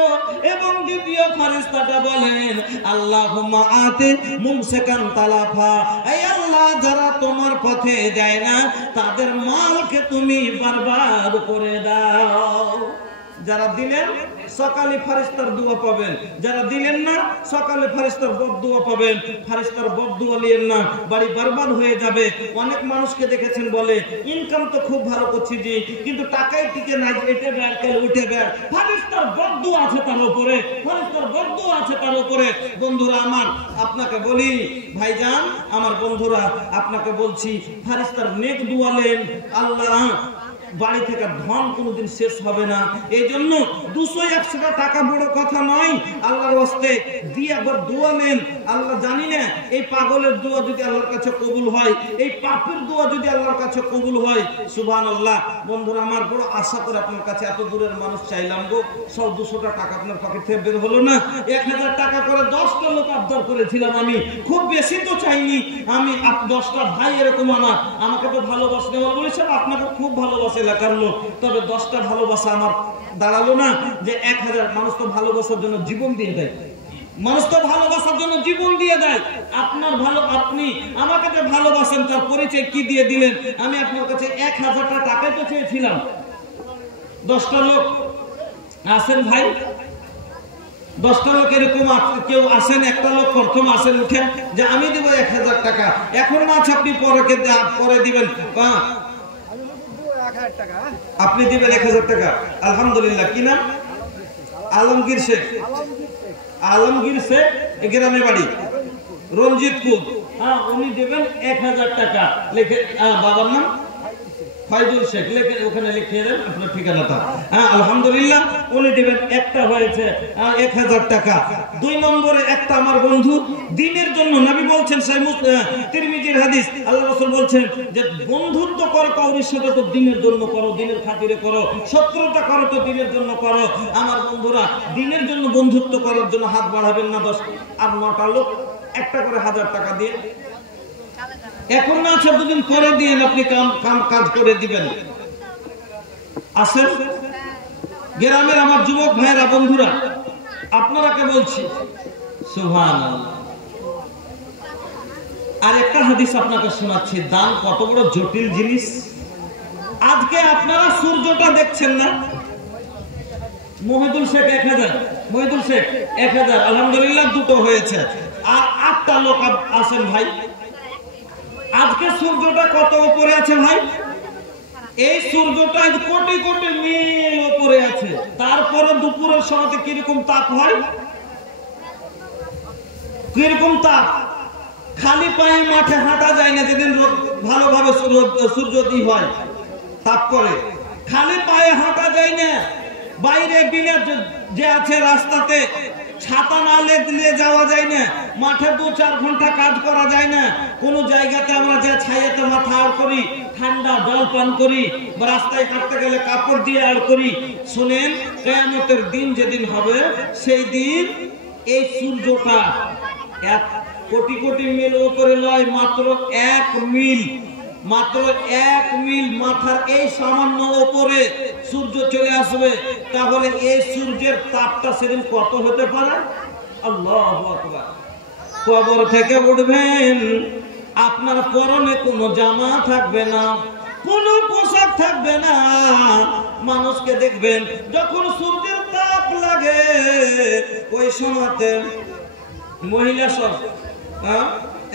এবং দ্বিতীয় ফেরেশতাটা বলেন আল্লাহুম্মা আতি মুমসিকান তালাফা, এই আল্লাহ, যারা তোমার পথে যায় না, তাদের মালকে তুমি বরবাদ করে দাও। যারা দিলেন সকালে ফেরেশতার দোয়া পাবেন, যারা দিলেন না সকালে ফেরেশতার বদদোয়া পাবেন। ফেরেশতার বদদোয়া নিয়েন না, বাড়ি বরবাদ হয়ে যাবে। অনেক মানুষকে দেখেছেন বলে ইনকাম তো খুব ভালো করছি জি, কিন্তু টাকাই টিকে না, এটা বের কাল উঠে বের। ফেরেশতার বদদোয়া আছে তার উপরে, ফেরেশতার বদদোয়া আছে তার উপরে। বন্ধুরা আমার, আপনাকে বলি ভাইজান, আমার বন্ধুরা আপনাকে বলছি, ফেরেশতার নেক দোয়া নেন। আল্লাহ বাড়ি থেকে ধন কোনোদিন শেষ হবে না। এই জন্য 200-100 টাকা বড় কথা নয়, আল্লাহর ওয়াস্তে দিয়ে একবার দোয়া নেন। আল্লাহ জানি না এই পাগলের দোয়া যদি আল্লাহর কাছে কবুল হয়, এই পাপের দোয়া যদি আল্লাহর কাছে কবুল হয়, সুবহানাল্লাহ। বন্ধুরা আমার, বড় আশা করে আপনার কাছে এত দূরের মানুষ চাইলাম গো, সব 200 টাকা আপনার পকেট থেকে বের হলো না। 1000 টাকা করে 10টা লোক আবদার করেছিলাম আমি, খুব বেশি তো চাইনি আমি। 10টা ভাই এরকম আমাকে তো ভালোবাসে, বলেছেন আপনাকে খুব ভালোবাসে এলাকার লোক, তবে 10টা ভালোবাসা আমার দাঁড়ালো না যে 1000। মানুষ তো ভালোবাসার জন্য জীবন দিয়ে দেয়, মানুষ তো ভালোবাসার জন্য জীবন দিয়ে দেয়। আপনার ভালো, আপনি আমাকে যে ভালোবাসেন তার পরিচয় কি দিয়ে দিলেন? আমি আপনার কাছে 1000টা টাকাই তো চেয়েছিলাম। 10টা লোক আসেন ভাই, 10টা লোক এরকম কেউ আসেন, একটা লোক প্রথম আসেন উঠেন যে আমি দেব 1000 টাকা। এখন মাছ আপনি পরে দিবেন, আপনি দিবেন 1000 টাকা। আলহামদুলিল্লাহ। কি নাম? আলমগীর শেখ। আলমগীর শেখ গ্রামে বাড়ি, রঞ্জিতপুর। হ্যাঁ, উনি দেবেন 1000 টাকা। লিখে বাবার নাম ফাইজুল শেখ, লিখে ওখানে লিখিয়ে দেন আপনার ঠিকানাটা। হ্যাঁ, আলহামদুলিল্লাহ, উনি দেবেন। একটা হয়েছে 1000 টাকা। 2 নম্বরে একটা আমার বন্ধু দিনের জন্য, নবী বলছেন, তিরমিজির হাদিস, আল্লাহ রাসূল বলছেন যে বন্ধুত্ব করো কাউরির সাথে তো দিনের জন্য করো, দিনের খাতিরে করো। শত্রুতা করো তো দিনের জন্য করো। আমার বন্ধুরা, দিনের জন্য বন্ধুত্ব করার জন্য হাত বাড়াবেন না 10 আর 9টা লোক একটা করে 1000 টাকা দিয়ে। এখন না আছে, 2 দিন পরে দিয়ে আপনি কাজ করে দিবেন। আসেন গ্রামের আমার যুবক ভাইয়েরা, বন্ধুরা আপনারাকে বলছি, সুবহানাল্লাহ। আর একটা হাদিস আপনাকে শোনাচ্ছি, দান কত বড় জটিল জিনিস। আজকে আপনারা সূর্যটা দেখছেন না, মহিদুল শেখ 1000, মহিদুল শেখ 1000, আলহামদুলিল্লাহ 2টো হয়েছে। আর 8টা লোক আসেন ভাই, আজকে সূর্যটা কত উপরে আছে ভাই? এই সূর্যটা কোটি কোটি মিল উপরে আছে। তারপরে দুপুরের সময়তে কিরকম তাপ হয়, কিরকম তাপ। খালি পায়ে মাঠে হাঁটা যায় না, যেদিন ভালোভাবে সূর্যোদয় হয় তাপ করে, খালি পায়ে হাঁটা যায় না। বাইরে বিলে যে আছে রাস্তাতে ছাতা না নিয়ে যাওয়া যায় না, মাঠে 2-4 ঘন্টা কাজ করা যায় না। কোন জায়গাতে আমরা যে ছায়াতে মাথা আড় করি, ঠান্ডা জল পান করি, বা রাস্তায় হাঁটতে গেলে কাপড় দিয়ে আড় করি। শুনেন, কিয়ামতের দিন যেদিন হবে, সেই দিন এই সূর্যটা 1 কোটি কোটি মিল উপরে নয়, মাত্র 1 মিল, মাত্র 1 মিল মাথার এই সামান্য উপরে সূর্য চলে আসবে। তাহলে এই সূর্যের তাপটা সেদিন কত হতে পারে? আল্লাহু আকবার। কবর থেকে উঠবেন, আপনার পরনে কোনো জামা থাকবে না, কোনো পোশাক থাকবে না। মানুষকে দেখবেন যখন সূর্যের তাপ লাগে, ওই সময়তে মহিলা সব,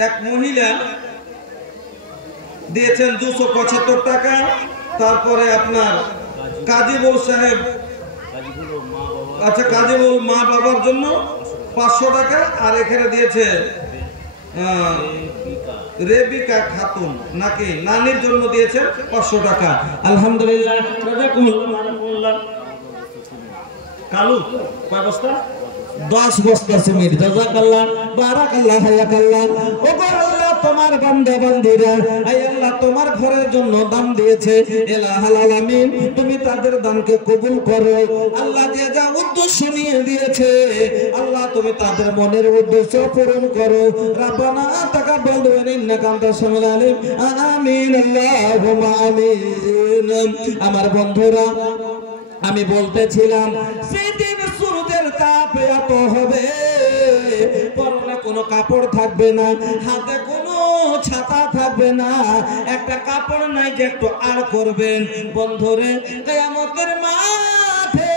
এক মহিলা দিয়েছেন 275 টাকা। তারপরে আপনার কাজীবুল সাহেব, আচ্ছা কাজীবুল মা বাবার জন্য 500 টাকা। আর এখানে দিয়েছে রেবিকা খাতুন, নাকি নানির জন্য দিয়েছে 500 টাকা। আলহামদুলিল্লাহ। কালু কয় বস্তা? 10 বস্তা সিমেন্ট। জাযাকাল্লাহ, বারাকাল্লাহ, হায়াকাল্লাহ। ও গো আল্লাহ, তোমার বান্দা বান্দীরা, আয় আল্লাহ তোমার ঘরের জন্য দান দিয়েছে, ইলাহুল আলামিন তুমি তাদের দানকে কবুল করো। আল্লাহ যে যা উদ্দেশ্য নিয়ে দিয়েছে, আল্লাহ তুমি তাদের মনের উদ্দেশ্য পূরণ করো। রাব্বানা তাকাব্বাল ইন্নাকা আনতাস সামিউল আলিম। আমিন, আল্লাহুম্মা আমিন। আমার বন্ধুরা, আমি বলতেছিলাম, সেদিন সূর্যের তাপ এত হবে, পরনে কোনো কাপড় থাকবে না, হাতে কোনো ছাতা থাকবে না, একটা কাপড় নাই যে একটু আড় করবেন। বন্ধুরে, কিয়ামতের মাঠে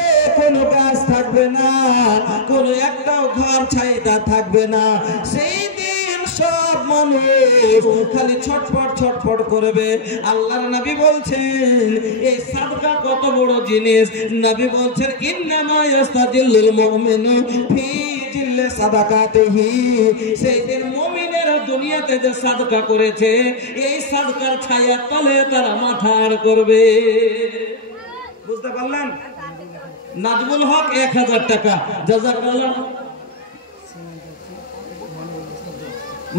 থাকবে না, কোনো একটাও ঘর ছাইটা থাকবে না। সেই দিন সব মানুষ খালি ছটফট ছটফট করবে। আল্লাহর নবী বলছেন এই সাদকা কত বড় জিনিস। নবী বলছেন ইন্নামা ইয়াস্তাজিল্লুল মুমিনু ফি জিল্লি সাদাকাতিহি। সেই দিন মুমিনেরা দুনিয়াতে যে সাদকা করেছে এই সাদকার ছায়ার তলে তারা মাথা আড় করবে। বুঝতে পারলেন? নাজমুল হক 1000 টাকা, জাযাকাল্লাহ।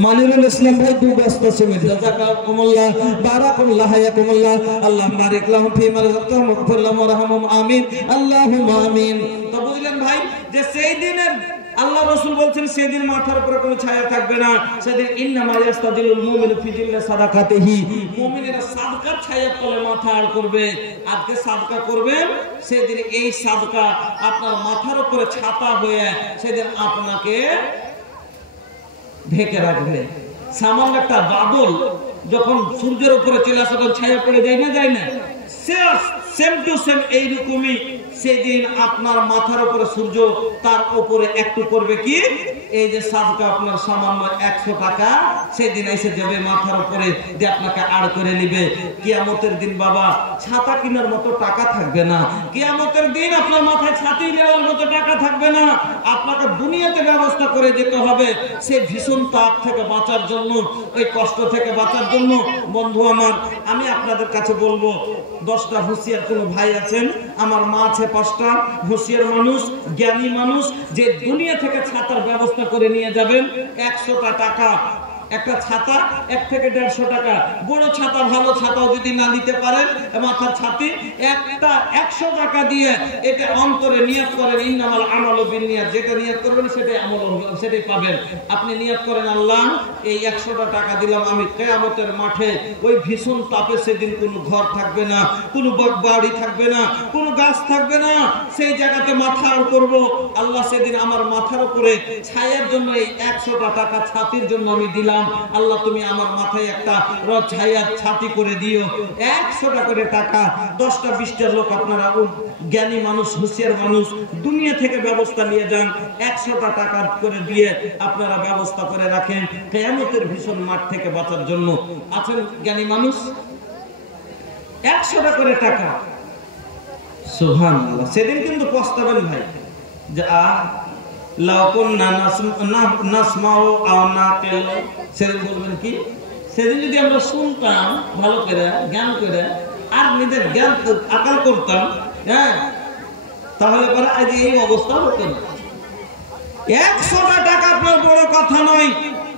মানিরুল ইসলাম ভাই 2 বস্তা সিমেন্ট, জাযাকাকুমুল্লাহ, বারাকাল্লাহু হায়াকুমুল্লাহ। আল্লাহ বারিক লাহুম ফিমা রাযাকতাহুম ওয়াগফির লাহুম ওয়ারহামহুম, আমিন আল্লাহুম্মা আমিন। তো বুঝলেন ভাই যে সেই দিনের আল্লাহ রাসূল বলছেন সেদিন মাথার উপরে কোনো ছায়া থাকবে না। সেদিন ইন্নামা ইয়াস্তাজিলুল মুমিনু ফি জিল্লি সাদাকাতিহি, মুমিনেরা সাদকার ছায়ার তলে মাথা আড় করবে। আজকে সাদকা করবেন, সেদিন এই সাদকা আপনার মাথার উপরে ছাতা হয়ে সেদিন আপনাকে ঢেকে রাখবে। সামান্য একটা বাদল যখন সূর্যের উপরে চলে আসে তখন ছায়া পড়ে যায় না, যায় না? সেম টু সেম এইরকমই সেদিন আপনার মাথার উপরে সূর্য, তার উপরে একটু করবে কি এই যে সাদকা আপনার সামান্য 100 টাকা সেদিন এসে যাবে মাথার উপরে, যে আপনাকে আড় করে নিবে। কিয়ামতের দিন বাবা ছাতা কেনার মতো টাকা থাকবে না। কিয়ামতের দিন আপনার মাথায় ছাতি দেওয়ার মতো টাকা থাকবে না। আপনাকে দুনিয়াতে ব্যবস্থা করে যেতে হবে সেই ভীষণ তাপ থেকে বাঁচার জন্য, ওই কষ্ট থেকে বাঁচার জন্য। বন্ধু আমার, আমি আপনাদের কাছে বলবো 10টা হুঁশিয়ার কোন ভাই আছেন, আমার মা আছে 5টা হুঁশিয়ার মানুষ, জ্ঞানী মানুষ, যে দুনিয়া থেকে ছাতার ব্যবস্থা করে নিয়ে যাবেন। 100টা টাকা একটা ছাতা, 1 থেকে 150 টাকা। বড় ছাতা, ভালো ছাতাও যদি না নিতে পারেন, মাথার ছাতি একটা 100 টাকা দিয়ে এটা অন্তরে নিয়ত করেন, ইন্নামাল আমালু বিন্নিয়াত, যেটা নিয়ত করবেন সেটাই আমল হবে, সেটাই পাবেন। আপনি নিয়ত করেন আল্লাহ এই 100টা টাকা দিলাম আমি কিয়ামতের মাঠে, ওই ভীষণ তাপে সেদিন কোনো ঘর থাকবে না, কোনো বাড়ি থাকবে না, কোনো গাছ থাকবে না, সেই জায়গাতে মাথা আড় করব। আল্লাহ সেদিন আমার মাথার উপরে ছায়ার জন্য এই 100টা টাকা ছাতির জন্য আমি দিলাম। আল্লাহ তুমি আমার মাথায় একটা ছায়ার ছাতি করে দিও। 100টা করে টাকা 10টা 20টা লোক আপনারা জ্ঞানী মানুষ, হুঁশিয়ার মানুষ, দুনিয়া থেকে ব্যবস্থা নিয়ে যান। 100টা টাকা করে দিয়ে আপনারা ব্যবস্থা করে রাখেন কিয়ামতের ভীষণ মাঠ থেকে বাঁচার জন্য। আছেন জ্ঞানী মানুষ? 100টা করে টাকা, সুবহানাল্লাহ। সেদিন কিন্তু পস্তাবেন ভাই, যে সেদিন বলবেন কি, সেদিন যদি আমরা শুনতাম ভালো করে, জ্ঞান করে, আর নিজের জ্ঞান আকাল করতাম, হ্যাঁ, তাহলে পরে আজ এই অবস্থা হতো না। 100টা টাকা আপনার বড় কথা নয়,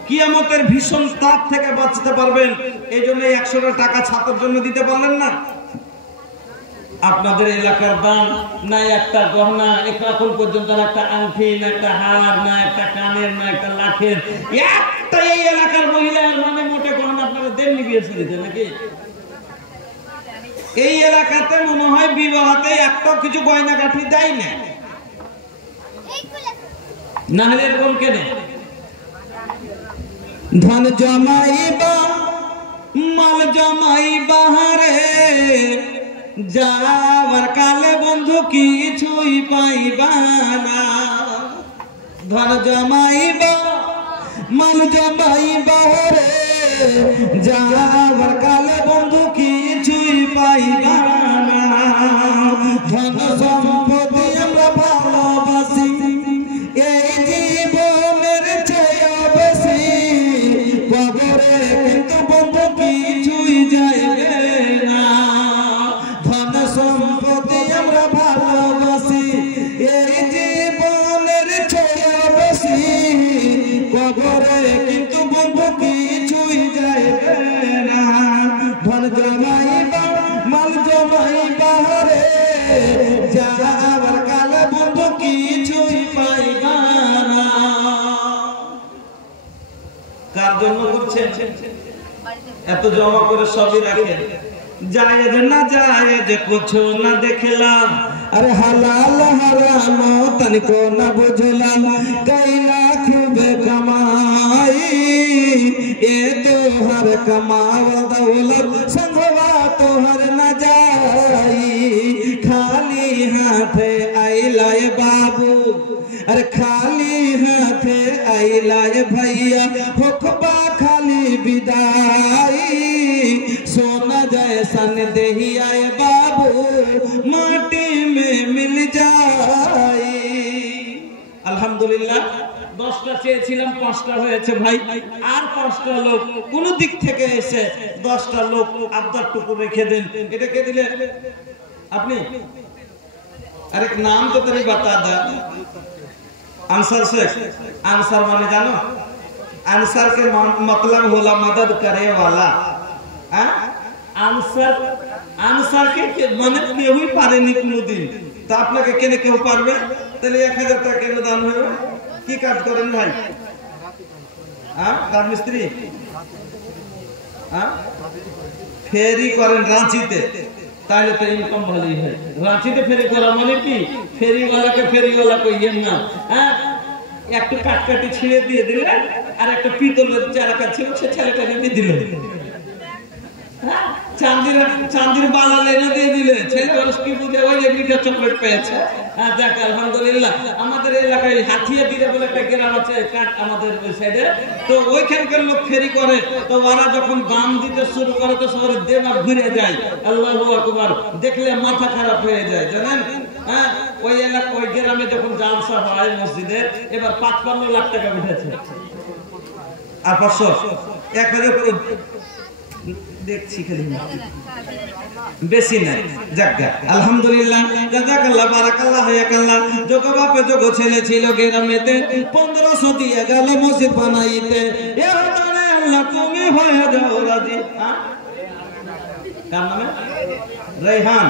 কিয়ামতের ভীষণ তাপ থেকে বাঁচতে পারবেন। এই জন্য 100টা টাকা ছাতার জন্য দিতে পারলেন না। আপনাদের এলাকার দাম না একটা গহনা, এখন পর্যন্ত একটা আংটি, না একটা হার, না একটা কানের, না একটা লাখের, একটা এই এলাকার মহিলার মানে মোটে গহনা আপনারা দেননি, বিয়েছে দিতে নাকি? এই এলাকাতে মনে হয় বিবাহতে একটা কিছু গয়না কাঠি দেয় না, না হলে এরকম কেনে ধন জমাইবা মাল জমাইবা রে, যাওয়ার কালে বন্ধু কিছুই পাইবা না। ধন জমাইবা মাল জমাইবা রে, যাওয়ার কালে বন্ধু কিছুই পাইবা না। ধন সম্পত্তি আমরা ভালোবাসি, এই জীবনের চেয়ে বেশি, কবরে কিন্তু বন্ধু কিছুই যাইবে না। ধন সম্পত্তি আমরা ভালোবাসি, এই জীবনের চেয়ে বেশি, কবরে কিন্তু বন্ধু কিছুই যাইবে না। ধন জমাইবা মাল জমাইবা রে, যাওয়ার কালে বন্ধু কিছুই পাইবা না। কার জন্য করছেন? এত জমা করে সবই রাখেন, জায়েজ না জায়েজ কিছু না দেখলাম, अरे हलाल हराम तनिको न बुझलाम, कैला खूब कमाई ए तोहर कमावल दौलत संगवा तोहर न जाई, खाली हाथे आइलाए बाबू, अरे खाली हाथे आइलाए भैया, होखबा खाली विदाई, सोना जैसन देही आए बाबू, माटी में मिल जाई। আলহামদুলিল্লাহ 10টা চেয়েছিলাম 5টা হয়েছে ভাই, আর 5টা লোক কোন দিক থেকে এসে 10টা লোক আবদারটুকু রেখে দেন। এটা কে দিলে আপনি? अरे नाम तो तेरी बता दा। आंसर से आंसर माने जानो, आंसर के मतलब होला मदद करे वाला। आंसर आंसर के মানে কেউই পারেনি কোনদিন, তা আপনাকে কেন কেউ পারবে? তাহলে 1000 টাকা কেন দান হবে? কি কাজ করেন ভাই? রাজমিস্ত্রি, ফেরি করেন রাঁচিতে, তাহলে তো ইনকাম ভালোই হয়। রাঁচিতে ফেরি করা মানে কি, ফেরিওয়ালাকে ফেরিওয়ালা কইয়েন না। একটু কাটকাটি ছিঁড়ে দিয়ে দিলেন, আর একটা পিতলের চারাকা ছিল সে ছেলেটাকে দিয়ে দিলেন, চাঁদির বালা লেনে দিয়ে দিলে, ছেলে মানুষ কি বুঝে ওই যে চকলেট পেয়েছে। যাক আলহামদুলিল্লাহ। আমাদের এলাকায় হাতিয়া দিলে বলে একটা গ্রাম আছে আমাদের ওই সাইডে, তো ওইখানকার লোক ফেরি করে, তো ওরা যখন বাম দিতে শুরু করে তো সবার দেমাগ ঘুরে যায়। আল্লাহু আকবার, দেখলে মাথা খারাপ হয়ে যায় জানেন। ওই এলাকা ওই গ্রামে যখন জালসা হয় মসজিদে, এবার 55 লাখ টাকা উঠেছে, আর 500 1000 দেখছি খালি বেশি নাই। যাক আলহামদুলিল্লাহ, জাযাকাল্লাহ, বারাকাল্লাহ, হায়াকাল্লাহ। যোগ বাপে যোগ ছেলে ছিল গ্রামেতে, 1500 দিয়ে গেল মসজিদ বানাইতে। এ হতারে আল্লাহ তুমি হয়ে যাও রাজি। কার নামে? রাইহান।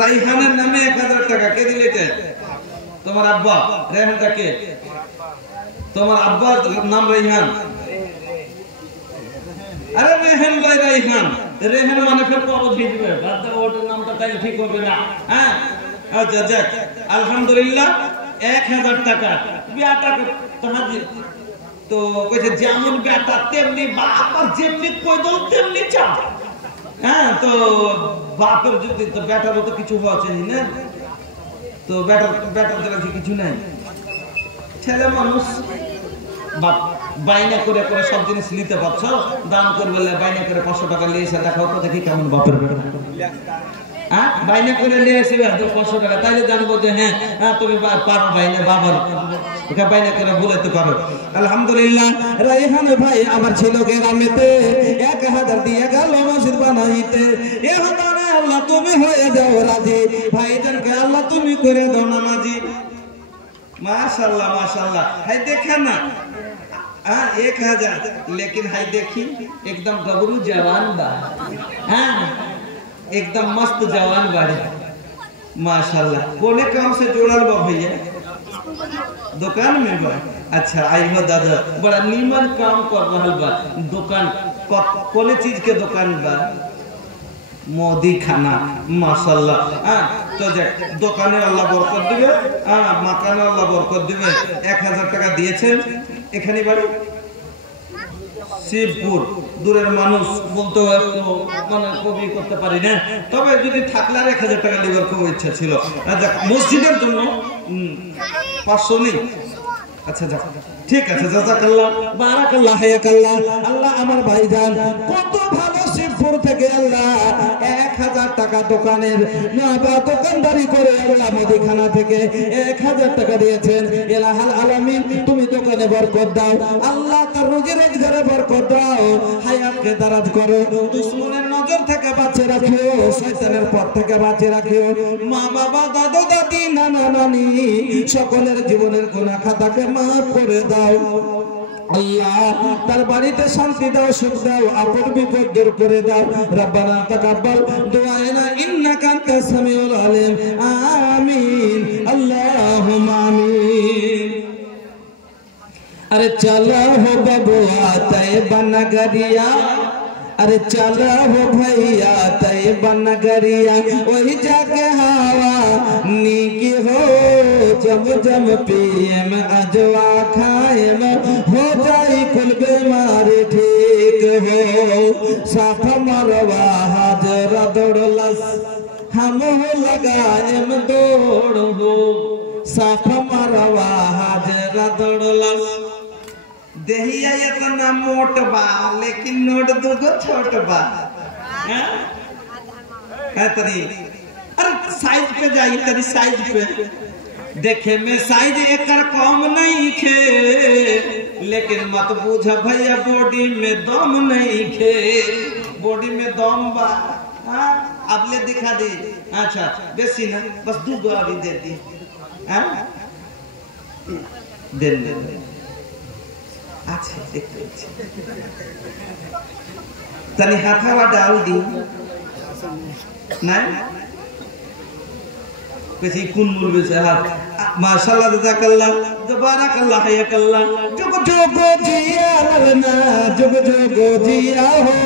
রাইহানের নামে 1000 টাকা কে দিলে? তোমার আব্বা। রাইহানটা কে? তোমার আব্বার নাম রাইহান। अरे रेहन भाई रेहान, रेहन माने फिर को भेजबे, बात ओटर नामটা তাইলে ঠিক হবে না। আচ্ছা যাক আলহামদুলিল্লাহ 1000 টাকা বিয়াটা তোমাদের তো কইছে যেমন বেটা তেমনি বাপ, আর যেমনি কই দাও তেমনি চা। তো বাপের যদি তো বেটারও তো কিছু হওয়া চাই না, তো বেটার দ্বারা কিছু নাই। ছেলে মানুষ বাপ বাইনা করে করে সব জিনিস নিতে পারছো, দাম করবে বাইনা করে 500 টাকা নিয়ে এসে দেখাও তো দেখি কেমন বাপের বেটা। বাইনা করে নিয়ে এসে 500 টাকা, তাইলে জানবো যে হ্যাঁ তুমি পারো বাইনা, বাবার ওকে বাইনা করে বলতে পারো। আলহামদুলিল্লাহ, রাইহান ভাই আমার ছিল গ্রামেতে, 1000 দিয়ে গেল মসজিদ বানাইতে। এ হতারে আল্লাহ তুমি হয়ে যাও রাজি, ভাইজানকে আল্লাহ তুমি করে দাও নামাজি। माशाल्लाह माशाल्लाह। है देखा ना 1000, लेकिन है देखी एकदम गबरू जवान बा, एकदम मस्त जवान बाड़े माशाल्लाह। कोने काम से जोड़ल बा भैया? दुकान में बा। अच्छा आई हो दादा, बड़ा नीमन काम कर रहल बा। दुकान कोने चीज के दुकान बा? मोदी खाना माशाल्लाह। तो দোকানে আল্লাহ বরকত দিবে, মাকানে আল্লাহ বরকত দিবে। 1000 টাকা দিয়েছেন। এখানে বাড়ি শিবপুর, দূরের মানুষ বলতে মানে কবি করতে পারি না, তবে যদি থাকলে 1000 টাকা দেওয়ার খুব ইচ্ছা ছিল। মসজিদের জন্য 500 নেই। আচ্ছা যাক ঠিক আছে, জাযাকাল্লাহ, বারাকাল্লাহ, হায়াকাল্লাহ। আল্লাহ আমার ভাইজান কত ভালো, শিবপুর থেকে আল্লাহ 1000 টাকা দোকানের দোকানদারি করে আল্লাহ মুদিখানা থেকে 1000 টাকা দিয়েছেন। ইলাহুল আলামিন তুমি দোকানে বরকত দাও, আল্লাহ তার রুজি রোজগারে বরকত দাও, হায়াতকে দারাজ করো, দুশমনের নজর থেকে বাঁচিয়ে রাখিও, শয়তানের পথ থেকে বাঁচিয়ে রাখিও। মা বাবা দাদু দাদি নানা নানি সকলের জীবনের গুনাহ খাতাকে মাফ করে দাও। আল্লাহ তার বাড়িতে শান্তি দাও, সুখ দাও, আপদ বিপদ দূর করে দাও। রব্বানা তাকাব্বাল দুআনা ইন্নাকা আনতাস সামিউল আলিম। আমিন আল্লাহুম্মা আমিন। अरे चलो हो बबुआ तैयबा नगरिया, अरे चलो हो भैया तैयबा नगरिया, वही जाके हवा नीकी हो, जम जम पियम अजवा खाएम, हो जाई कुल बीमारी ठीक हो। साफ मरवा हाजरा दौड़लस हम हम लगाएम दौड़ हो साफ मरवा हाजरा दौड़लस देहिया इतना मोट बा लेकिन नोट दुगो छोट बा तरी अरे साइज पे जाई तरी साइज पे देखे में साइज एकर कम नहीं खे लेकिन मत बूझ भैया बॉडी में दम नहीं खे बॉडी में दम बा अब ले दिखा दी अच्छा बेसी ना बस दू गो अभी दे दी दे अच्छा तनी हाथावा डाल दी नहीं किसी कुन मुर्गे से हाथ माशाल्लाह जज़ाकल्लाह तबारकल्लाह हयकल्लाह जुग जुग जिया ललना जुग जुग जिया हो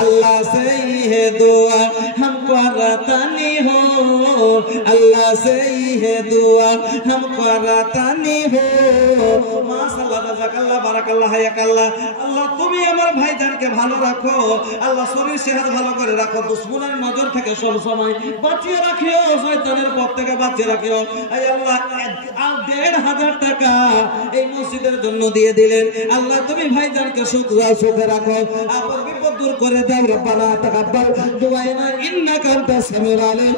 अल्लाह से ही है दुआ हमको रतानी हो अल्लाह से ही है दुआ हमको रतानी हो माशाल्लाह जज़ाकल्लाह बाराकल्लाह हयकल्लाह अल्लाह তুমি আমার ভাইজানকে ভালো রাখো আল্লাহ শরীর সেহত ভালো করে রাখো দুশমনের নজর থেকে সব সময় বাঁচিয়ে রাখিও শয়তানের পথ থেকে বাঁচিয়ে রাখিও এই আল্লাহ ১৫০০ টাকা এই মসজিদের জন্য দিয়ে দিলেন আল্লাহ তুমি ভাইজানকে সুখে রাখো আপদ বিপদ দূর করে দাও রব্বানা তাকাব্বাল দুআনা ইন্নাকা আনতাস সামিউল আলিম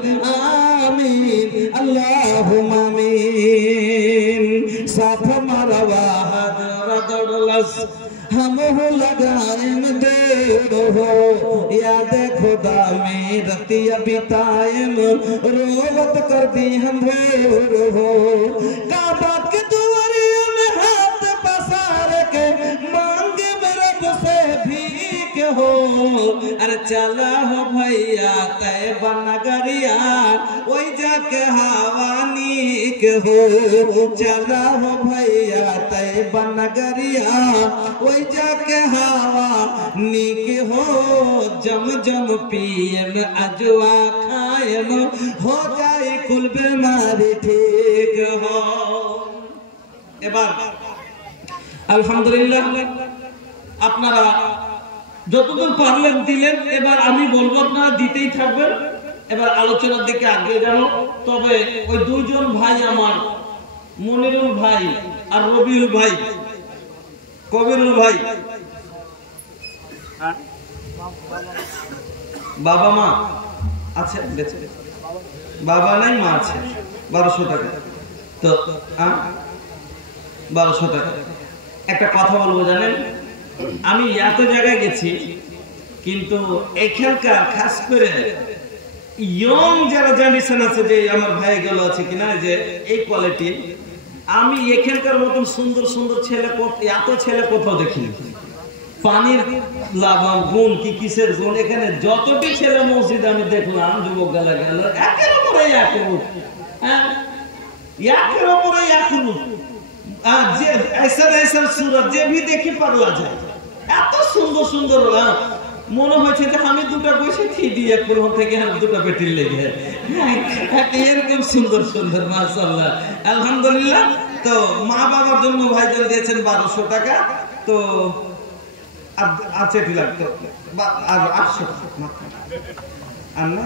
আমিন আল্লাহুম্মা আমিন সাফ মারওয়া হাজরা দৌড়লস हम लगाएम देर हो याद खुदा में रतिया बिताएम रोवत कर दी हम भोर हो काबा के दुआरे में हाथ पसार के मांगे रब से भीख हो अरे चला हो भैया तैब नगरिया वही जाके हवानी के हो चला हो भैया तैब नगरिया वही जाके हवा नीक हो जम जम पियम अजवा खायम हो जाए कुल बीमारी ठीक हो এবার আলহামদুলিল্লাহ আপনারা যতদূর পারলেন দিলেন এবার আমি বলবো আপনারা দিতেই থাকবেন এবার আলোচনার দিকে এগিয়ে যাব তবে ওই দুইজন ভাই আমার মনিরুল ভাই আর রবিউল ভাই কবিরুল ভাই বাবা মা আছে বেঁচে বাবা নাই মা আছে 1200 টাকা তো 1200 টাকা একটা কথা বলবো জানেন আমি এত জায়গায় গেছি কিন্তু এখানকার খাস করে ইয়ং যারা জেনারেশন আছে যে আমার ভাইগুলো আছে কিনা যে এই কোয়ালিটি আমি এখানকার মতন সুন্দর সুন্দর ছেলে এত ছেলে কোথাও দেখিনি পানির লাগাম গুণ কি কিসের গুণ এখানে যতটি ছেলে মসজিদ আমি দেখলাম যুবক গেলা গেল একের উপরে একের উপরে যে ऐसा सूरत যে भी দেখি পাগলা যায় এত সুন্দর সুন্দর মনে হয়েছে যে আমি দুটো বসে খেয়ে দিয়ে কোন থেকে দুটো পেটির লেগে এরকম সুন্দর সুন্দর মাশাআল্লাহ আলহামদুলিল্লাহ তো মা বাবার জন্য ভাইজান দিয়েছেন 1200 টাকা তো আছে ঠিক লাগতো আর 800 আর না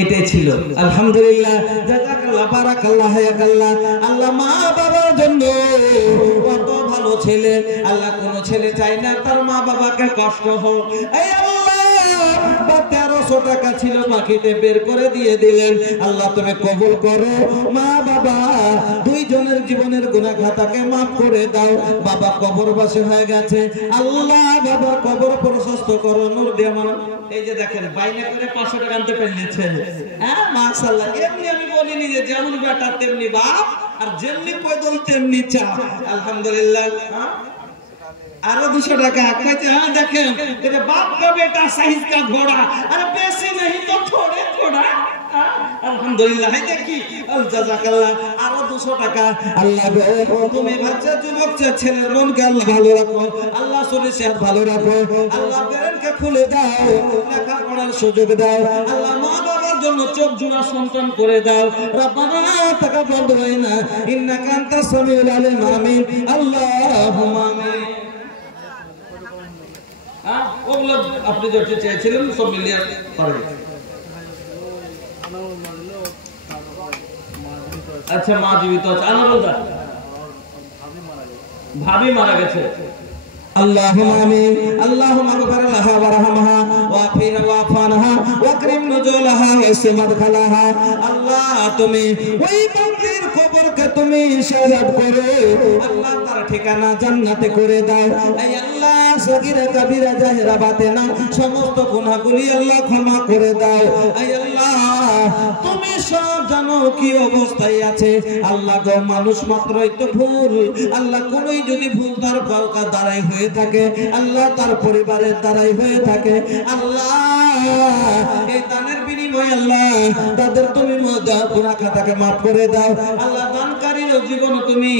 এটাই ছিল আলহামদুলিল্লাহ জাযাকাল্লাহ বারাকাল্লাহ হায়াকাল্লাহ আল্লাহ মা বাবার জন্য কত ভালো ছেলে আল্লাহ কোন ছেলে চায় না তার মা বাবাকে কষ্ট হোক এই আল্লাহ 1300 টাকা ছিল বাকিতে বের করে দিয়ে দিলেন আল্লাহ তুমি কবুল করো মা বাবা দুইজনের জীবনের গুনাহ খাতাকে maaf করে দাও বাবা কবরবাসী হয়ে গেছে আল্লাহ বাবার কবর প্রশস্ত করো নূর দিয়ে আমার এই যে দেখেন বাইরে করে 500 টাকা আনতে পেরেছেন হ্যাঁ মাশাআল্লাহ এমনি আমি বলিনি যে যেমন বেটা তেমনি বাপ আর যেমনি পয়দল তেমনি চা আলহামদুলিল্লাহ आरो 200 টাকা কইতে हां देखें तेरे बाप का बेटा साइज का घोड़ा अरे पैसे नहीं तो थोड़े थोड़ा আলহামদুলিল্লাহ দেখি জাযাকাল্লাহ আরো 200 টাকা আল্লাহ তুমি বাচ্চা যুবক ছেলের মনকে আল্লাহ ভালো রাখো আল্লাহ শরীর সেহত ভালো রাখো আল্লাহ ব্রেনকে খুলে দাও লেখাপড়ার সুযোগ দাও আল্লাহ মা বাবার জন্য চোখ জোড়া সন্তান করে দাও রব্বানা তাকাব্বাল দুআনা ইন্নাকা আনতাস সামিউল আলিম আমিন আল্লাহুম্মা আমিন ওগুলো আপনি যেটা চেয়েছিলেন সব মিলিয়ে পারবেন আচ্ছা মা জীবিত আছে। আনারুলদা ভাবি মারা গেছে। اللهم آمين اللهم اغفر لها وارحمها وعافها واعف عنها واكرم نزلها واسع مدخلها আল্লাহ তুমি ওই বান্দির কবরকে তুমি শাহাদাত করো আল্লাহ তার ঠিকানা জান্নাতে করে দাও এই আল্লাহ সগীরা কবিরা জাহেরা বাতেনা সমস্ত গুনাহগুলি আল্লাহ ক্ষমা করে দাও এই আল্লাহ তুমি সব জানো কি অবস্থায় আছে আল্লাহ গো মানুষ মাত্রই তো ভুল আল্লাহ কোনই যদি ভুল তার কলকাতা দ্বারাই হয়ে থাকে আল্লাহ তার পরিবারের দ্বারাই হয়ে থাকে আল্লাহ এই দানের বিনিময়ে আল্লাহ তাদের তুমি গুনাহ খাতাকে maaf করে দাও আল্লাহ দানকারীর জীবন তুমি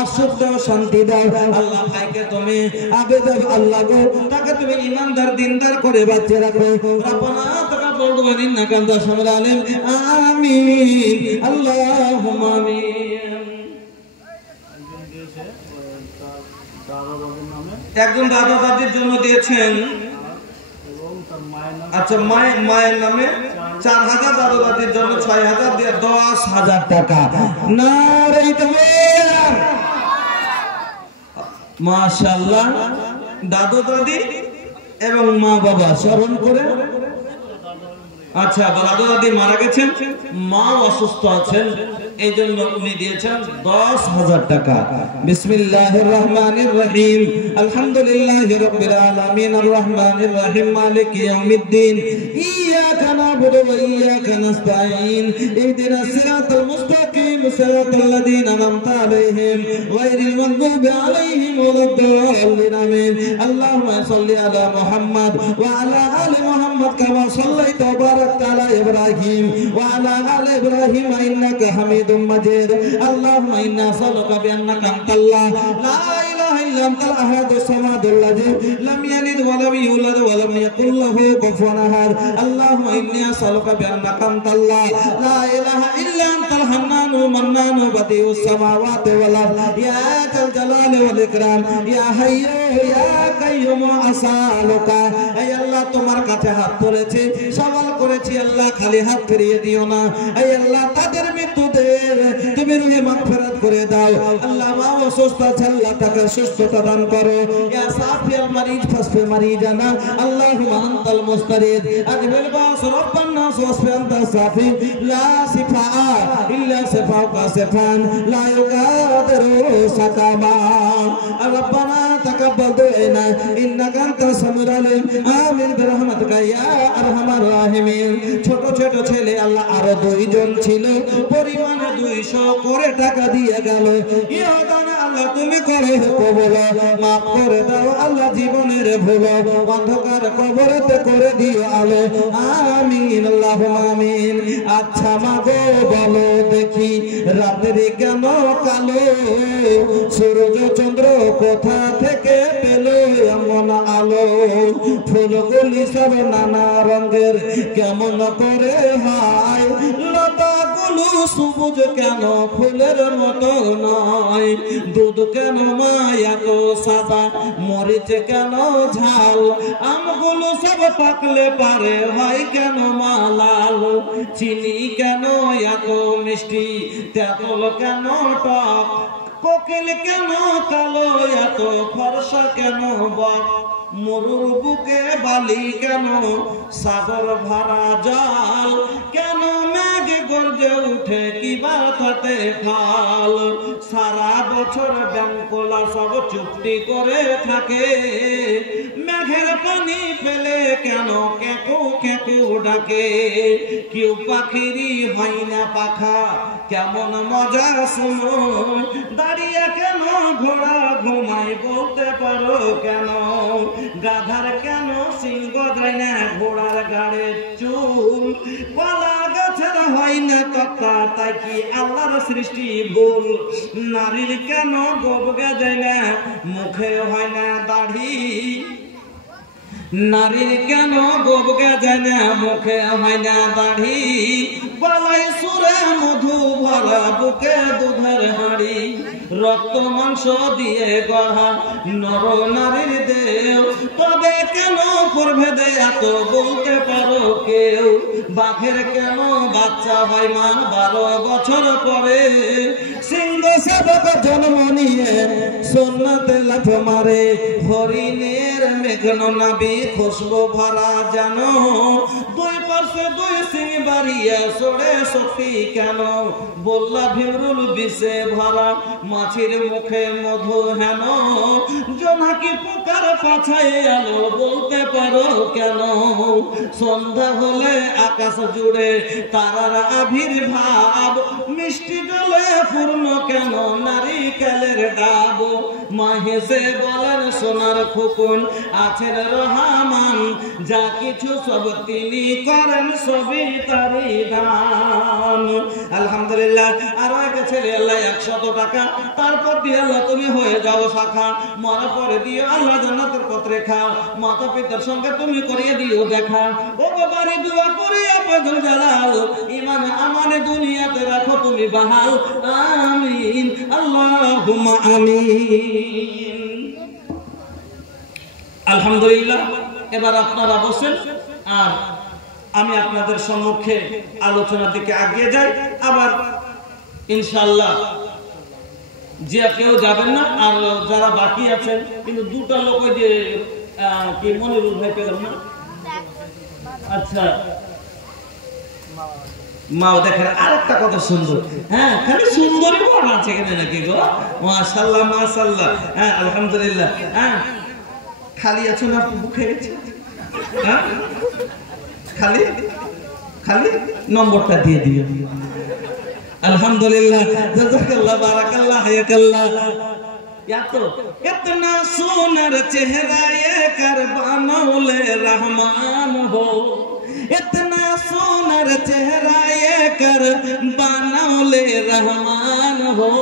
আশুক দাও শান্তি দাও আল্লাহ ভাইকে তুমি আবেদন আল্লাহ গো তাকে তুমি ইমানদার দিনদার করে বাঁচিয়ে রাখো রব্বানা তাকাব্বাল দুআ ইন্নাকা আনতাস সামিউল আলিম আমিন আল্লাহুম্মা আমিন। একজন দাদা দাদির জন্য দিয়েছেন আচ্ছা মায়ের নামে 4000 দাদা দাদির জন্য 6000 দিয়ে 10000 টাকা নারে তাকবীর মাশাআল্লাহ দাদা দাদি এবং মা বাবা স্মরণ করে আচ্ছা দাদা দাদি মারা গেছেন মা অসুস্থ আছেন এই জন্য উনি দিয়েছেন 10000 টাকা। বিসমিল্লাহির রহমানির রহিম আলহামদুলিল্লাহি রাব্বিল আলামিন আর রহমানির রহিম মালিকি ইয়াউমিদ্দিন ইয়াকা না'বুদু ওয়া ইয়াকা নাস্তাঈন ইহদিনাস সিরাতাল মুস্তাকিম সিরাতাল লাযীনা আন'আমতা আলাইহিম গায়রিল মাগদুবি আলাইহিম ওয়ালাদ-দাল্লিন আমিন। আল্লাহুম্মা সাল্লি আলা মুহাম্মাদ ওয়া আলা আলি মুহাম্মাদ কামা সাল্লাইতা ওয়া বারাকতা আলা ইব্রাহিম ওয়া আলা আলি ইব্রাহিম ইন্নাকা হামিদ مجيد اللهم إنا نسألك بأنك أنت الله لا إله إلا أنت الأحد الصمد الذي لم يلد ولم يولد ولم يكن له كفوا أحد اللهم إني أسألك بأنك أنت الله لا إله إلا أنت الحنان المنان بديع السماوات والأرض يا ذا الجلال والإكرام يا حي يا قيوم أسألك أي الله তোমার কাছে হাত তুলেছি সওয়াল করেছি আল্লাহ খালি হাত ফিরিয়ে দিও না এই আল্লাহ তাদের মৃত্যুদের তুমি রুহে মাগফিরাত করে দাও আল্লাহ মা অসুস্থ আছে আল্লাহ তাকে সুস্থতা দান করো ইয়া সাফিয়াল মারিজ ফাসফি মারিজানা আল্লাহুম্মা আনতাল মুস্তারিদ আজবিল বাস রব্বান নাস ওয়াসফি আনতা সাফি লা শিফা ইল্লা শিফাউকা শিফান লা ইউগাদিরু সাকামা রব্বানা তাকাব্বাল দুআনা ইন্নাকা আনতাস সামিউল আলিম আমিন বিরহমাতিকা ইয়া আরহামার রাহিমিন। ছোট ছোট ছেলে আল্লাহ আরো 2 জন ছিল পরিমাণে 200 করে টাকা দিয়ে গেল ইহদানে আল্লাহ তুমি করে কবুল maaf করে দাও আল্লাহ জীবনের ভুল অন্ধকার কবরেতে করে দিও আলো আমিন আল্লাহুম্মা আমিন। আচ্ছা মাগো বলো দেখি রাত্রি কেন কালো সূর্য চন্দ্র কোথা থেকে পেল এমন আলো ফুলগুলি সব নানা রঙের কেমন করে হয় লতাগুলো সবুজ কেন ফুলের মতো নয় দুধ কেন মায়া তো সাদা মরিচ কেন ঝাল আমগুলো সব পাকলে পারে হয় কেন মালাল চিনি কেন এত মিষ্টি তেঁতুল কেন টক কোকিল কেন কালো এত ফর্সা কেন বক মরুর বুকে বালি কেন সাগর ভরা জল কেন মেঘ গর্জে উঠে কি বাতাতে খাল সারা বছর ব্যাংকোলা সব চুক্তি করে থাকে মেঘের পানি ফেলে কেন কেকু কেকু ডাকে কেউ পাখিরই হয় না পাখা কেমন মজা শোনো দাঁড়িয়ে কেন ঘোড়া ঘুমাই বলতে পারো কেন গাধার কেন সিংহ যায় না ঘোড়ার গাড়ের চুল কলা গাছের হয় না তক্তা তাই কি আল্লাহর সৃষ্টি ভুল নারীর কেন গোবগা যায় না মুখে হয় না দাড়ি নারীর কেন গোবগা যায় না মুখে হয় না দাড়ি গলায় সুরে মধু ভরা বুকে দুধের হাড়ি রক্ত মাংস দিয়ে গড়া নর নারীর দেহ, তবে কেন প্রভেদে এত বলতে পারো কেউ? বাঘের কেন বাচ্চা হয় মা 12 বছর পরে? সিংহ শাবক জন্ম নিয়ে সুন্নতে লাথ মারে, হরিণের মেঘন নাবি খুশবু ভরা জানো, 2 পার্শ্বে 2 সিং বাড়িয়ে সরে সত্যি কেন? বললা ভিমরুল বিষে ভরা মাছির মুখে মধু হেন, জোনাকি পোকার পাছায় আলো বলতে পারো কেন? সন্ধ্যা হলে আকাশ জুড়ে তারার আবির্ভাব, মিষ্টি জলে পূর্ণ কেন নারিকেলের ডাব? মাহেশে বলেন সোনার খোকন আছেন রহমান, যা কিছু সব তিনি করেন সবই তারই দান। আলহামদুলিল্লাহ। আর একটা ছেলে আল্লাহ 100 টাকা, তারপর দিয়ে আল্লাহ তুমি হয়ে যাও শাখা, মরা পরে দিয়ে আল্লাহ জান্নাতের পথ রেখা, মাতা পিতার সঙ্গে তুমি করিয়ে দিও দেখা। ও বাবারে দোয়া করি আপনাদের জালাল, ঈমান আমানে দুনিয়াতে রাখো তুমি বাহাল, আমিন আল্লাহুম্মা আমিন। আলহামদুলিল্লাহ। এবার আপনারা বসেন আর আমি আপনাদের সম্মুখে আলোচনার দিকে এগিয়ে যাই। আবার ইনশাআল্লাহ যে কেউ যাবেন না, আর যারা বাকি আছেন, কিন্তু 2টা লোক ওই যে কি মনিরুল ভাই পেলাম না। আচ্ছা মা দেখেন আরেকটা কথা সুন্দর, হ্যাঁ খালি সুন্দরই বড় আছে এখানে নাকি গো? মাশাআল্লাহ মাশাআল্লাহ, হ্যাঁ আলহামদুলিল্লাহ। হ্যাঁ খালি আছো না বুকে গেছে? হ্যাঁ খালি খালি নম্বরটা দিয়ে দিও। আলহামদুলিল্লাহ, জাযাকাল্লাহ, বারাকাল্লাহ, হায়াকাল্লাহ। या तो इतना सोनर चेहरा ये कर बनौले रहमान हो, इतना सोनर चेहरा ये कर बनौले रहमान हो,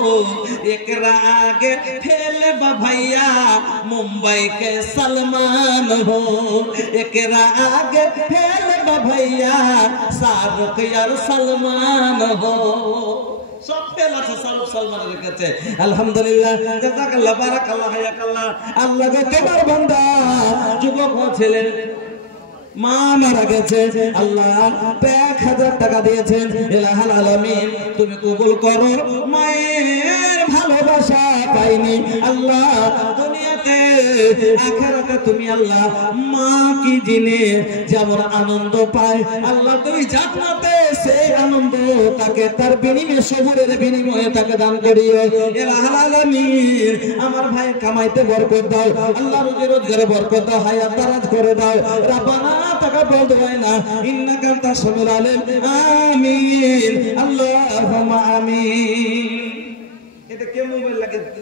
एकरा आगे फेल भैया मुंबई के सलमान हो, एकरा आगे फेल भैया शाहरुख यार सलमान हो। सब फेल আছে সালমানের কাছে। আলহামদুলিল্লাহ, জাযাকাল্লাহ, বারাকাল্লাহ, হায়াকাল্লাহ। আল্লাহ কে তোমার বান্দা যুবক ছেলে মা মারা গেছে, আল্লাহ 1000 টাকা দিয়েছেন, ইলাহুল আলামিন তুমি কবুল করো। মায়ের ভালোবাসা পাইনি আল্লাহ দুনিয়াতে, আখিরাতে তুমি আল্লাহ মা কি জিনে যেমন আনন্দ পায় আল্লাহ তুমি জান্নাতে সেই আনন্দ তাকে তার বিনিময়ে সবুরের বিনিময়ে তাকে দান করিও। ইলাহুল আলামিন আমার ভাই কামাইতে বরকত দাও আল্লাহ, রুজি রোজগারে বরকত দাও, হায়াত দারাজ করে দাও। রব্বানা তাকাব্বাল দুআনা ইন্নাকা আনতাস সামিউল আলিম, আমিন আল্লাহুম্মা আমিন। এটা কে মোবাইল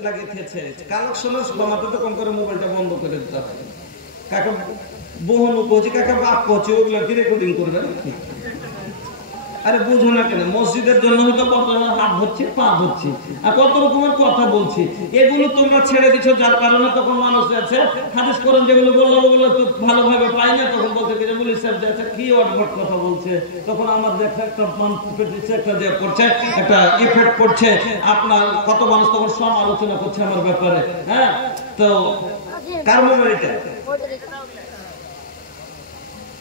লাগিয়েছে? কালেকশন বানাতে তো কম করে মোবাইলটা বন্ধ করে দিতে হবে। কাকা বহুন কোচি কাকা বাপ কোচি ওগুলো কি রেকর্ডিং করবে? আরে বুঝো না কেন? মসজিদের জন্য হয়তো কত হাত হচ্ছে পা হচ্ছে আর কত রকমের কথা বলছি, এগুলো তোমরা ছেড়ে দিচ্ছ, যার কারণে তখন মানুষ আছে হাদিস কোরআন যেগুলো বললো ওগুলো তো ভালোভাবে পাই না, তখন বলতে কি যে মুলি সাহেব যাচ্ছে কি অডভট কথা বলছে, তখন আমার দেখা একটা মান দিচ্ছে, একটা যে করছে একটা ইফেক্ট পড়ছে, আপনার কত মানুষ তখন সমালোচনা করছে আমার ব্যাপারে। হ্যাঁ তো কার মোবাইলটা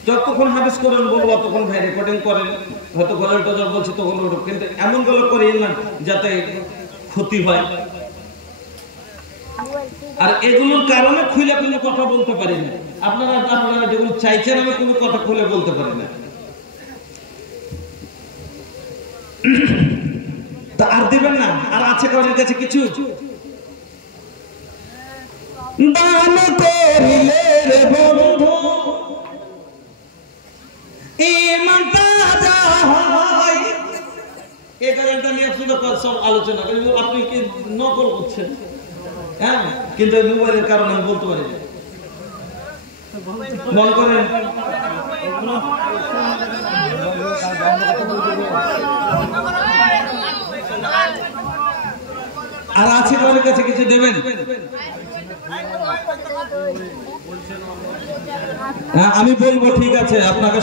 যতক্ষণ হাদিস করেন বলবো তখন ভাই রেকর্ডিং করেন, হয়তো গলাটা যা বলছি তখন ওটা, কিন্তু এমন গলা করিয়েন না যাতে ক্ষতি হয়। আর এগুলোর কারণে খুলে কোনো কথা বলতে পারি না, আপনারা যেগুলো চাইছেন আমি কোনো কথা খুলে বলতে পারি না। তা আর দিবেন না? আর আছে কারোর কাছে কিছু? দান করিলে রে বন্ধু ঈমান তাজা হয়। এই গানটা নিয়ে শুধু সব আলোচনা করি, আপনি কি নকল করছেন? হ্যাঁ কিন্তু মোবাইলের কারণে আমি বলতে পারি না। মনে করেন আর আছে কারোর কাছে কিছু দেবেন? হ্যাঁ আমি বলবো, ঠিক আছে আপনাকে